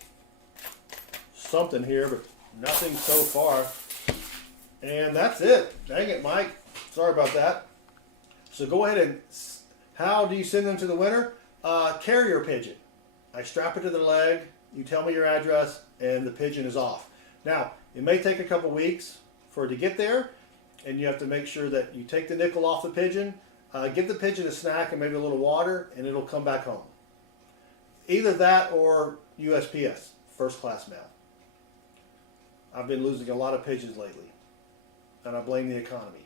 something here, but nothing so far. And that's it. Dang it, Mike. Sorry about that. So go ahead and, how do you send them to the winner? Carrier pigeon. I strap it to the leg, you tell me your address, and the pigeon is off. Now, it may take a couple weeks for it to get there, and you have to make sure that you take the nickel off the pigeon, give the pigeon a snack and maybe a little water, and it'll come back home. Either that or USPS. first class mail. I've been losing a lot of pigeons lately, and I blame the economy.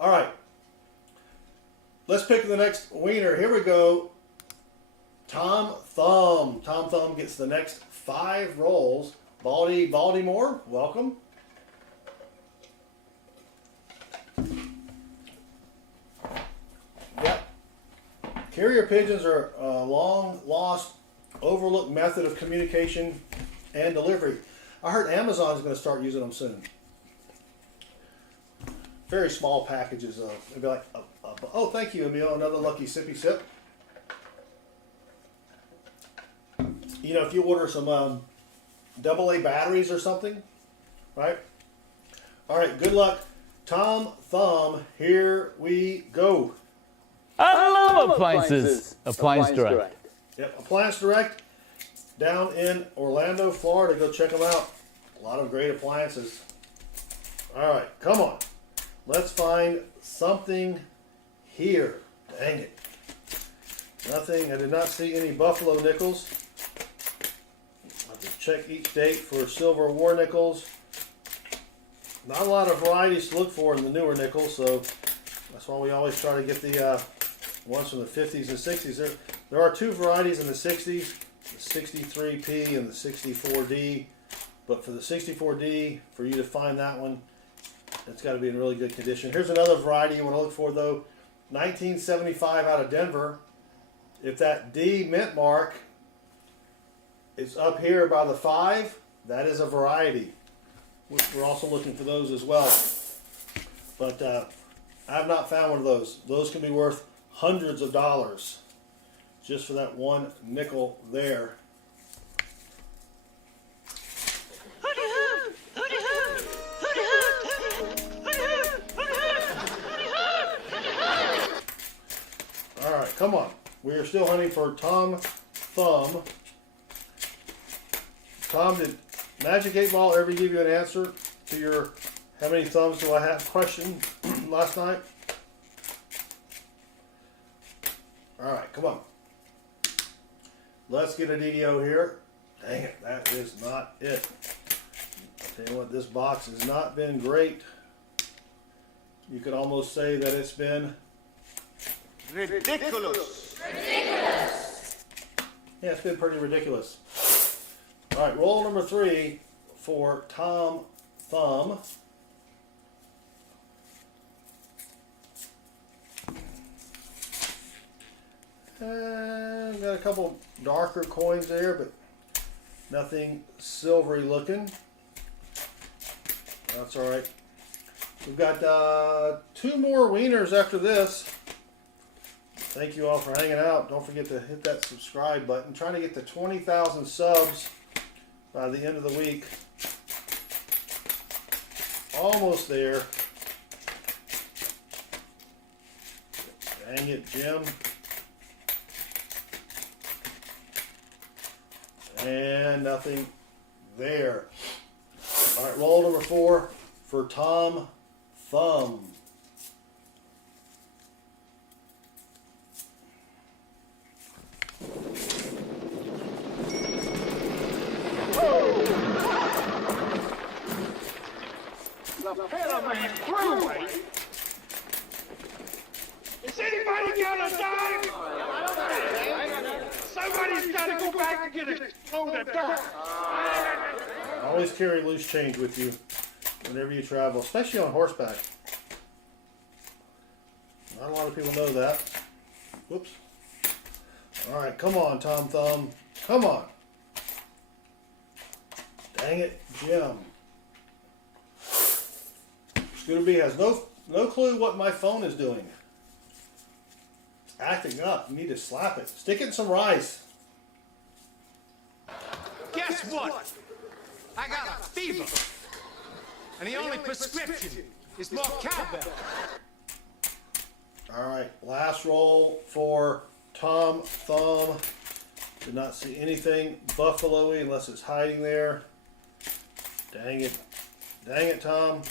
All right, let's pick the next wiener. Here we go. Tom Thumb. Tom Thumb gets the next 5 rolls. Baltimore, welcome. Yep. Carrier pigeons are a long lost, overlooked method of communication and delivery. I heard Amazon is going to start using them soon. Very small packages of, it'd be like, oh, thank you, Emil, another lucky sippy sip. You know, if you order some AA batteries or something, right? All right, good luck. Tom Thumb, here we go. I love appliances. Appliance Direct. Yep, Appliance Direct down in Orlando, Florida. Go check them out. A lot of great appliances. All right, come on. Let's find something here. Dang it. Nothing. I did not see any buffalo nickels. I have to check each date for silver war nickels. Not a lot of varieties to look for in the newer nickels, so that's why we always try to get the ones from the 50s and 60s. There are 2 varieties in the 60s, the 63P and the 64D. But for the 64D, for you to find that one, it's got to be in really good condition. Here's another variety you want to look for, though. 1975 out of Denver. If that D mint mark is up here by the 5, that is a variety. We're also looking for those as well. But I have not found one of those. Those can be worth hundreds of dollars just for that 1 nickel there. All right, come on. We are still hunting for Tom Thumb. Tom, did Magic 8 Ball ever give you an answer to your how many thumbs do I have question last night? All right, come on. Let's get a DDO here. Dang it, that is not it. I'll tell you what, this box has not been great. You could almost say that it's been Ridiculous. Yeah, it's been pretty ridiculous. All right, roll number 3 for Tom Thumb. And got a couple darker coins there, but nothing silvery looking. That's all right. We've got 2 more wieners after this. Thank you all for hanging out. Don't forget to hit that subscribe button. Trying to get to 20,000 subs by the end of the week. Almost there. Dang it, Jim. And nothing there. All right, roll number 4 for Tom Thumb. The Philomene Freeway. Is anybody gonna die? Somebody's gotta go back and get a load of dirt. Always carry loose change with you whenever you travel, especially on horseback. Not a lot of people know that. Whoops. All right, come on, Tom Thumb. Come on. Dang it, Jim. Scooter B has no clue what my phone is doing. It's acting up. You need to slap it. Stick it in some rice. Guess what? I got a fever. And the only prescription is more cowbell. All right, last roll for Tom Thumb. Did not see anything buffalo-y unless it's hiding there. Dang it. Dang it, Tom.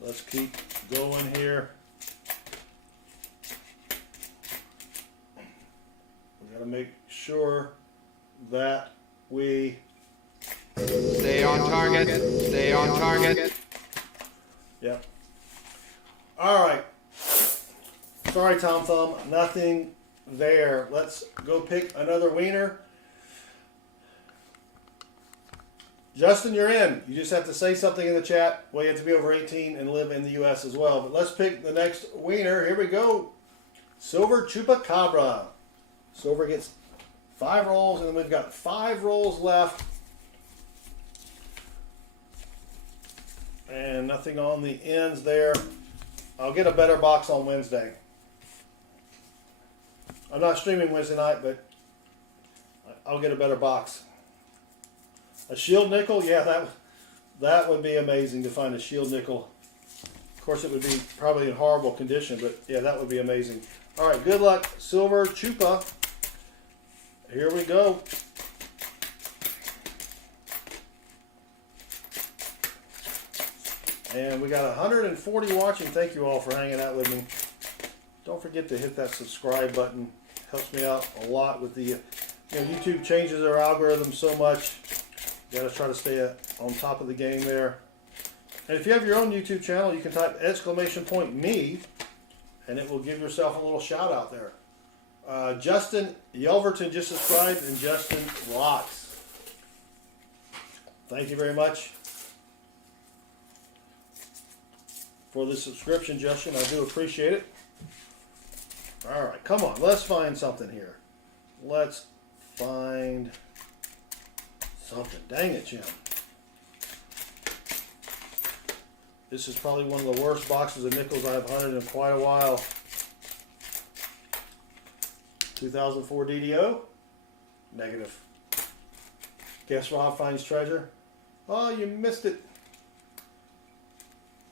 Let's keep going here. Got to make sure that we Stay on target. Stay on target. Yep. All right. Sorry, Tom Thumb. Nothing there. Let's go pick another wiener. Justin, you're in. You just have to say something in the chat. Well, you have to be over 18 and live in the U.S. as well. But let's pick the next wiener. Here we go. Silver Chupacabra. Silver gets 5 rolls, and then we've got 5 rolls left. And nothing on the ends there. I'll get a better box on Wednesday. I'm not streaming Wednesday night, but I'll get a better box. A shield nickel, yeah, that would be amazing to find a shield nickel. Of course, it would be probably in horrible condition, but yeah, that would be amazing. All right, good luck, Silver Chupa. Here we go. And we got 140 watching. Thank you all for hanging out with me. Don't forget to hit that subscribe button. Helps me out a lot with the, YouTube changes their algorithm so much. You got to try to stay on top of the game there. And if you have your own YouTube channel, you can type !me, and it will give yourself a little shout out there. Justin Yelverton just subscribed, and Justin rocks. Thank you very much for the subscription, Justin. I do appreciate it. All right, come on. Let's find something here. Let's find something. Dang it, Jim. This is probably one of the worst boxes of nickels I've hunted in quite a while. 2004 DDO? Negative. Guess Rob finds treasure? Oh, you missed it.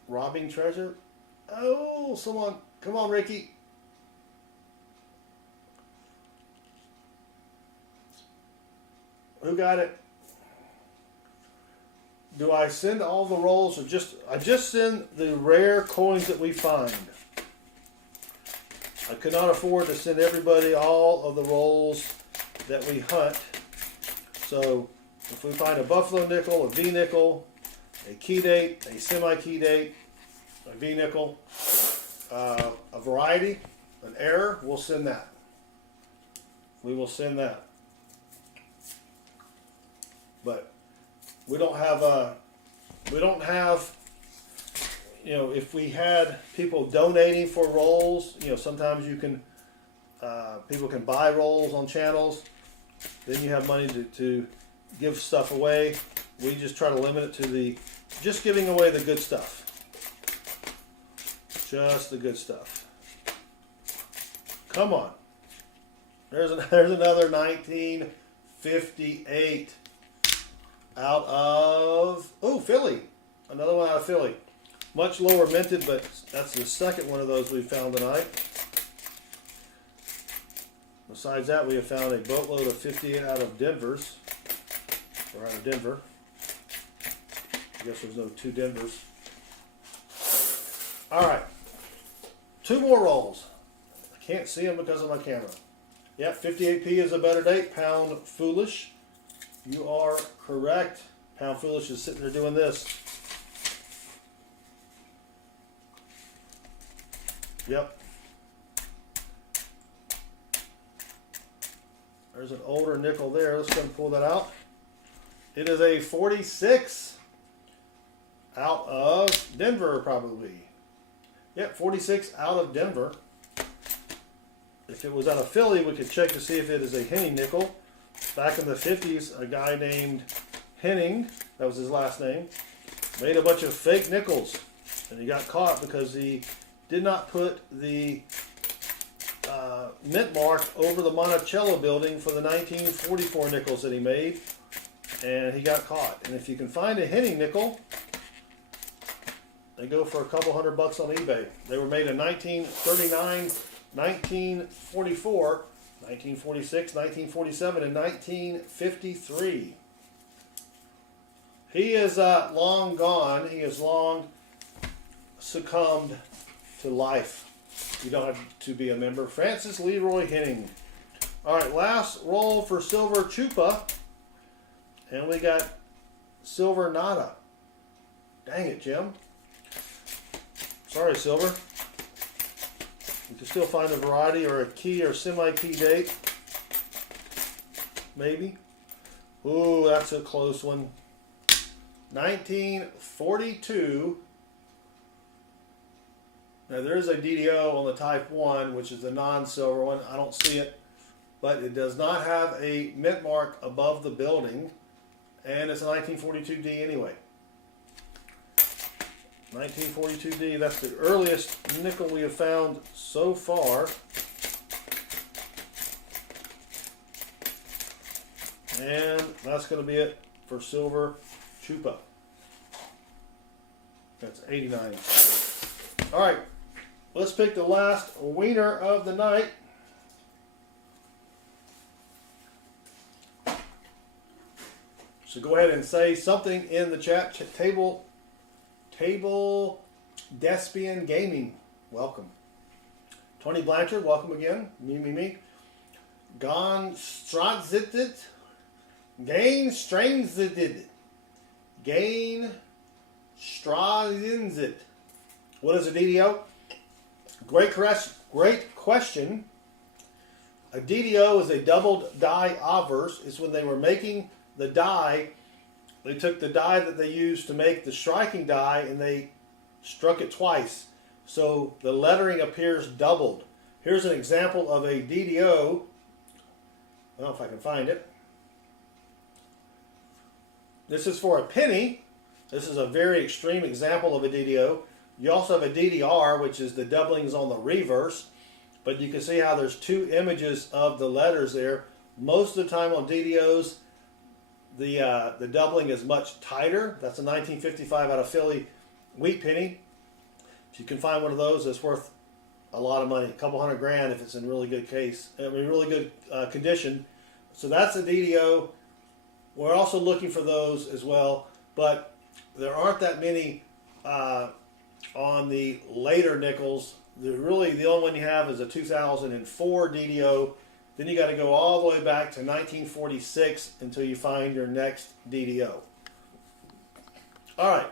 Robbing treasure? Oh, someone. Come on, Ricky. Who got it? Do I send all the rolls, or I just send the rare coins that we find? I could not afford to send everybody all of the rolls that we hunt. So if we find a buffalo nickel, a V nickel, a key date, a semi-key date, a V nickel, a variety, an error, we'll send that. We will send that. But we don't have if we had people donating for rolls, sometimes you can, people can buy rolls on channels, then you have money to give stuff away. We just try to limit it to just giving away the good stuff. Just the good stuff. Come on. There's another 1958 out of, Philly. Another one out of Philly. Much lower minted, but that's the second one of those we found tonight. Besides that, we have found a boatload of 58 out of Denver's. Or out of Denver. I guess there's no 2 Denvers. Alright. 2 more rolls. I can't see them because of my camera. Yep, 58p is a better date. Pound Foolish. You are correct. Pound Foolish is sitting there doing this. Yep. There's an older nickel there. Let's go and pull that out. It is a 46 out of Denver, probably. Yep, 46 out of Denver. If it was out of Philly, we could check to see if it is a Henning nickel. Back in the 50s, a guy named Henning, that was his last name, made a bunch of fake nickels. And he got caught because he did not put the mint mark over the Monticello building for the 1944 nickels that he made. And he got caught. And if you can find a Henning nickel, they go for a couple $100 on eBay. They were made in 1939, 1944, 1946, 1947, and 1953. He is long gone. He has long succumbed to life. You don't have to be a member. Francis Leroy Henning. All right, last roll for silver chupa. And we got silver nada. Dang it, Jim. Sorry, silver. You can still find a variety or a key or semi-key date. Maybe. Ooh, that's a close one. 1942. Now there is a DDO on the Type 1, which is the non-silver one. I don't see it. But it does not have a mint mark above the building. And it's a 1942D anyway. 1942D, that's the earliest nickel we have found so far. And that's going to be it for silver chupa. That's 89. All right, let's pick the last winner of the night. So go ahead and say something in the chat. Table Despian Gaming, welcome. Tony Blanchard, welcome again. Me. Gain Strazit. What is a DDO? Great question. A DDO is a doubled die obverse. It's when they were making the die. They took the die that they used to make the striking die and they struck it twice. So the lettering appears doubled. Here's an example of a DDO. I don't know if I can find it. This is for a penny. This is a very extreme example of a DDO. You also have a DDR, which is the doublings on the reverse. But you can see how there's two images of the letters there. Most of the time on DDOs, the doubling is much tighter. That's a 1955 out of Philly wheat penny. If you can find one of those, it's worth a lot of money, a couple $100 grand if it's in really good really good condition. So that's a DDO. We're also looking for those as well, but there aren't that many on the later nickels. The only one you have is a 2004 DDO. Then you got to go all the way back to 1946 until you find your next DDO. All right,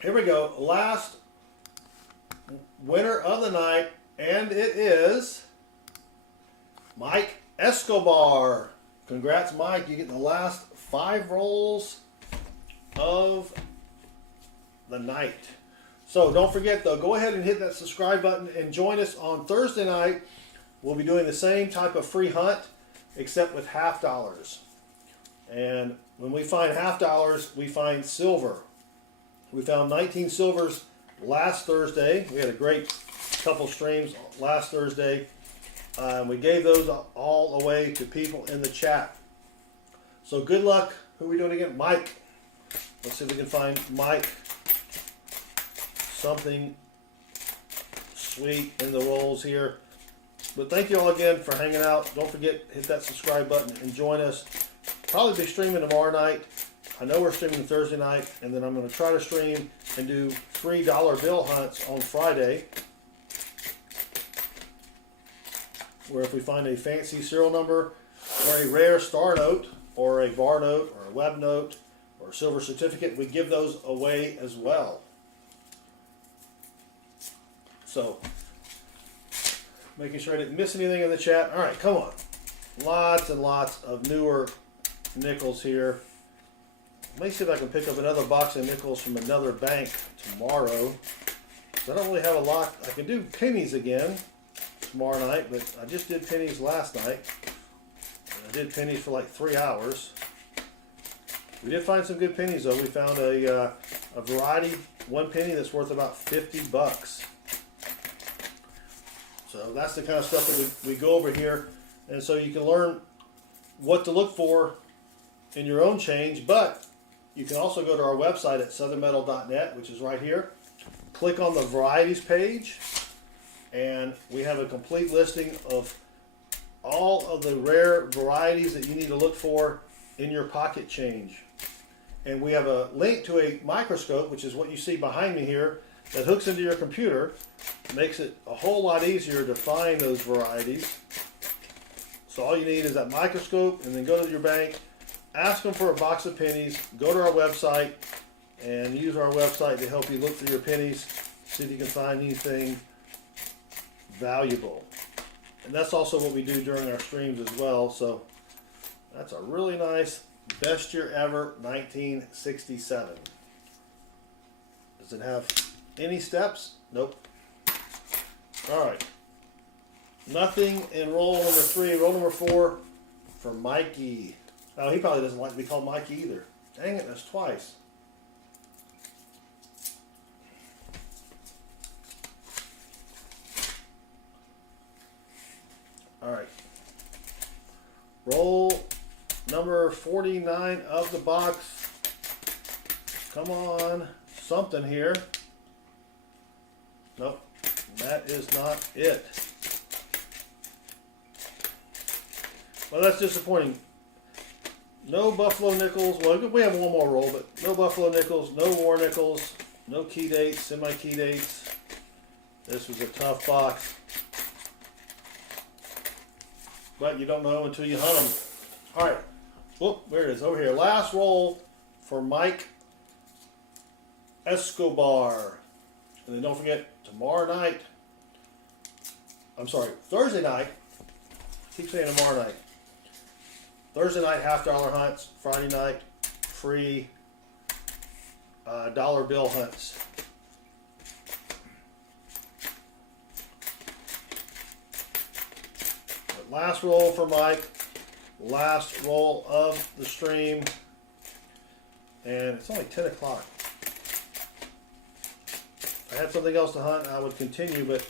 here we go. Last winner of the night, and it is Mike Escobar. Congrats, Mike. You get the last 5 rolls of the night. So don't forget, though, go ahead and hit that subscribe button and join us on Thursday night. We'll be doing the same type of free hunt, except with $half. And when we find $half, we find silver. We found 19 silvers last Thursday. We had a great couple streams last Thursday. We gave those all away to people in the chat. So good luck. Who are we doing again? Mike. Let's see if we can find Mike something sweet in the rolls here. But thank you all again for hanging out. Don't forget, hit that subscribe button and join us. Probably be streaming tomorrow night. I know we're streaming Thursday night, and then I'm going to try to stream and do $3 bill hunts on Friday, where if we find a fancy serial number or a rare star note or a bar note or a web note or a silver certificate, we give those away as well. So, making sure I didn't miss anything in the chat. All right, come on. Lots and lots of newer nickels here. Let me see if I can pick up another box of nickels from another bank tomorrow. I don't really have a lot. I can do pennies again tomorrow night, but I just did pennies last night. I did pennies for like 3 hours. We did find some good pennies though. We found a variety, one penny that's worth about $50. So that's the kind of stuff that we go over here. And so you can learn what to look for in your own change, but you can also go to our website at southernmetal.net, which is right here. Click on the varieties page, and we have a complete listing of all of the rare varieties that you need to look for in your pocket change. And we have a link to a microscope, which is what you see behind me here, that hooks into your computer. Makes it a whole lot easier to find those varieties. So all you need is that microscope, and then go to your bank, ask them for a box of pennies, go to our website, and use our website to help you look through your pennies, see if you can find anything valuable. And that's also what we do during our streams as well. So that's a really nice best year ever, 1967. Does it have any steps? Nope. All right. Nothing in roll number 3. Roll number 4 for Mikey. Oh, he probably doesn't like to be called Mikey either. Dang it, that's twice. All right. Roll number 49 of the box. Come on. Something here. Nope. That is not it. Well, that's disappointing. No buffalo nickels. Well, we have one more roll, but no buffalo nickels, no war nickels, no key dates, semi-key dates. This was a tough box. But you don't know until you hunt them. All right. Whoop, there it is, over here. Last roll for Mike Escobar. And then don't forget, tomorrow night, I'm sorry, Thursday night, I keep saying tomorrow night. Thursday night, $half hunts. Friday night, free dollar bill hunts. But last roll for Mike. Last roll of the stream. And it's only 10 o'clock. If I had something else to hunt, I would continue, but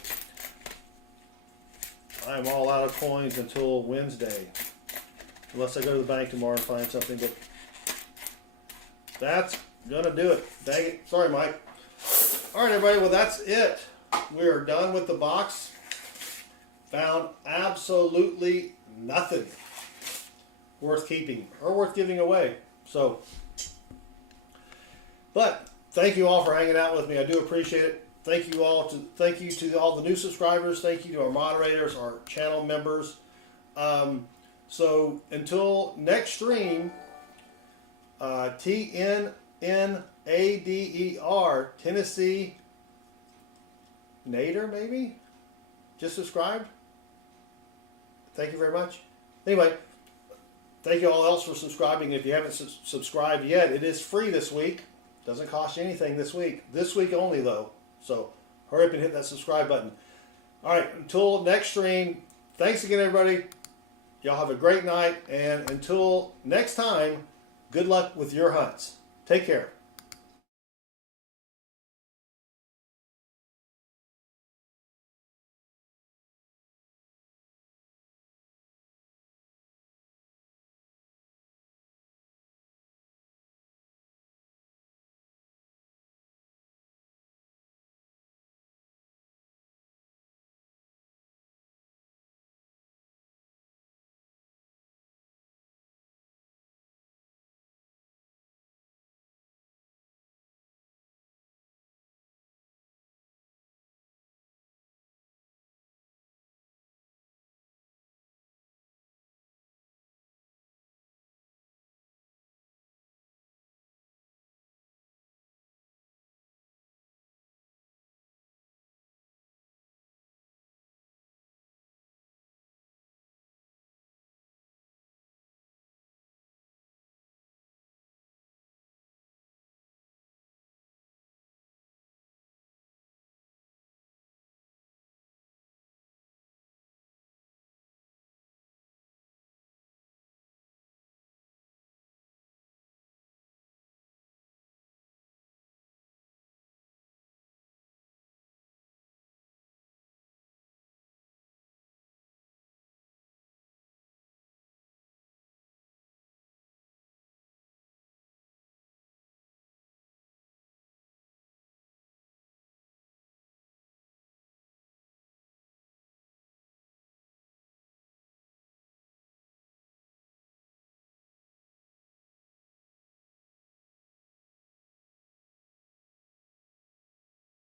I am all out of coins until Wednesday. Unless I go to the bank tomorrow and find something, but that's gonna do it. Dang it. Sorry, Mike. All right, everybody. Well, that's it. We are done with the box. Found absolutely nothing worth keeping or worth giving away. So, but thank you all for hanging out with me. I do appreciate it. Thank you all. Thank you to all the new subscribers. Thank you to our moderators, our channel members. So until next stream, TNNADER, Tennessee Nader, maybe? Just subscribed? Thank you very much. Anyway, thank you all else for subscribing. If you haven't subscribed yet, it is free this week. Doesn't cost you anything this week. This week only, though. So hurry up and hit that subscribe button. All right, until next stream, thanks again, everybody. Y'all have a great night, and until next time, good luck with your hunts. Take care.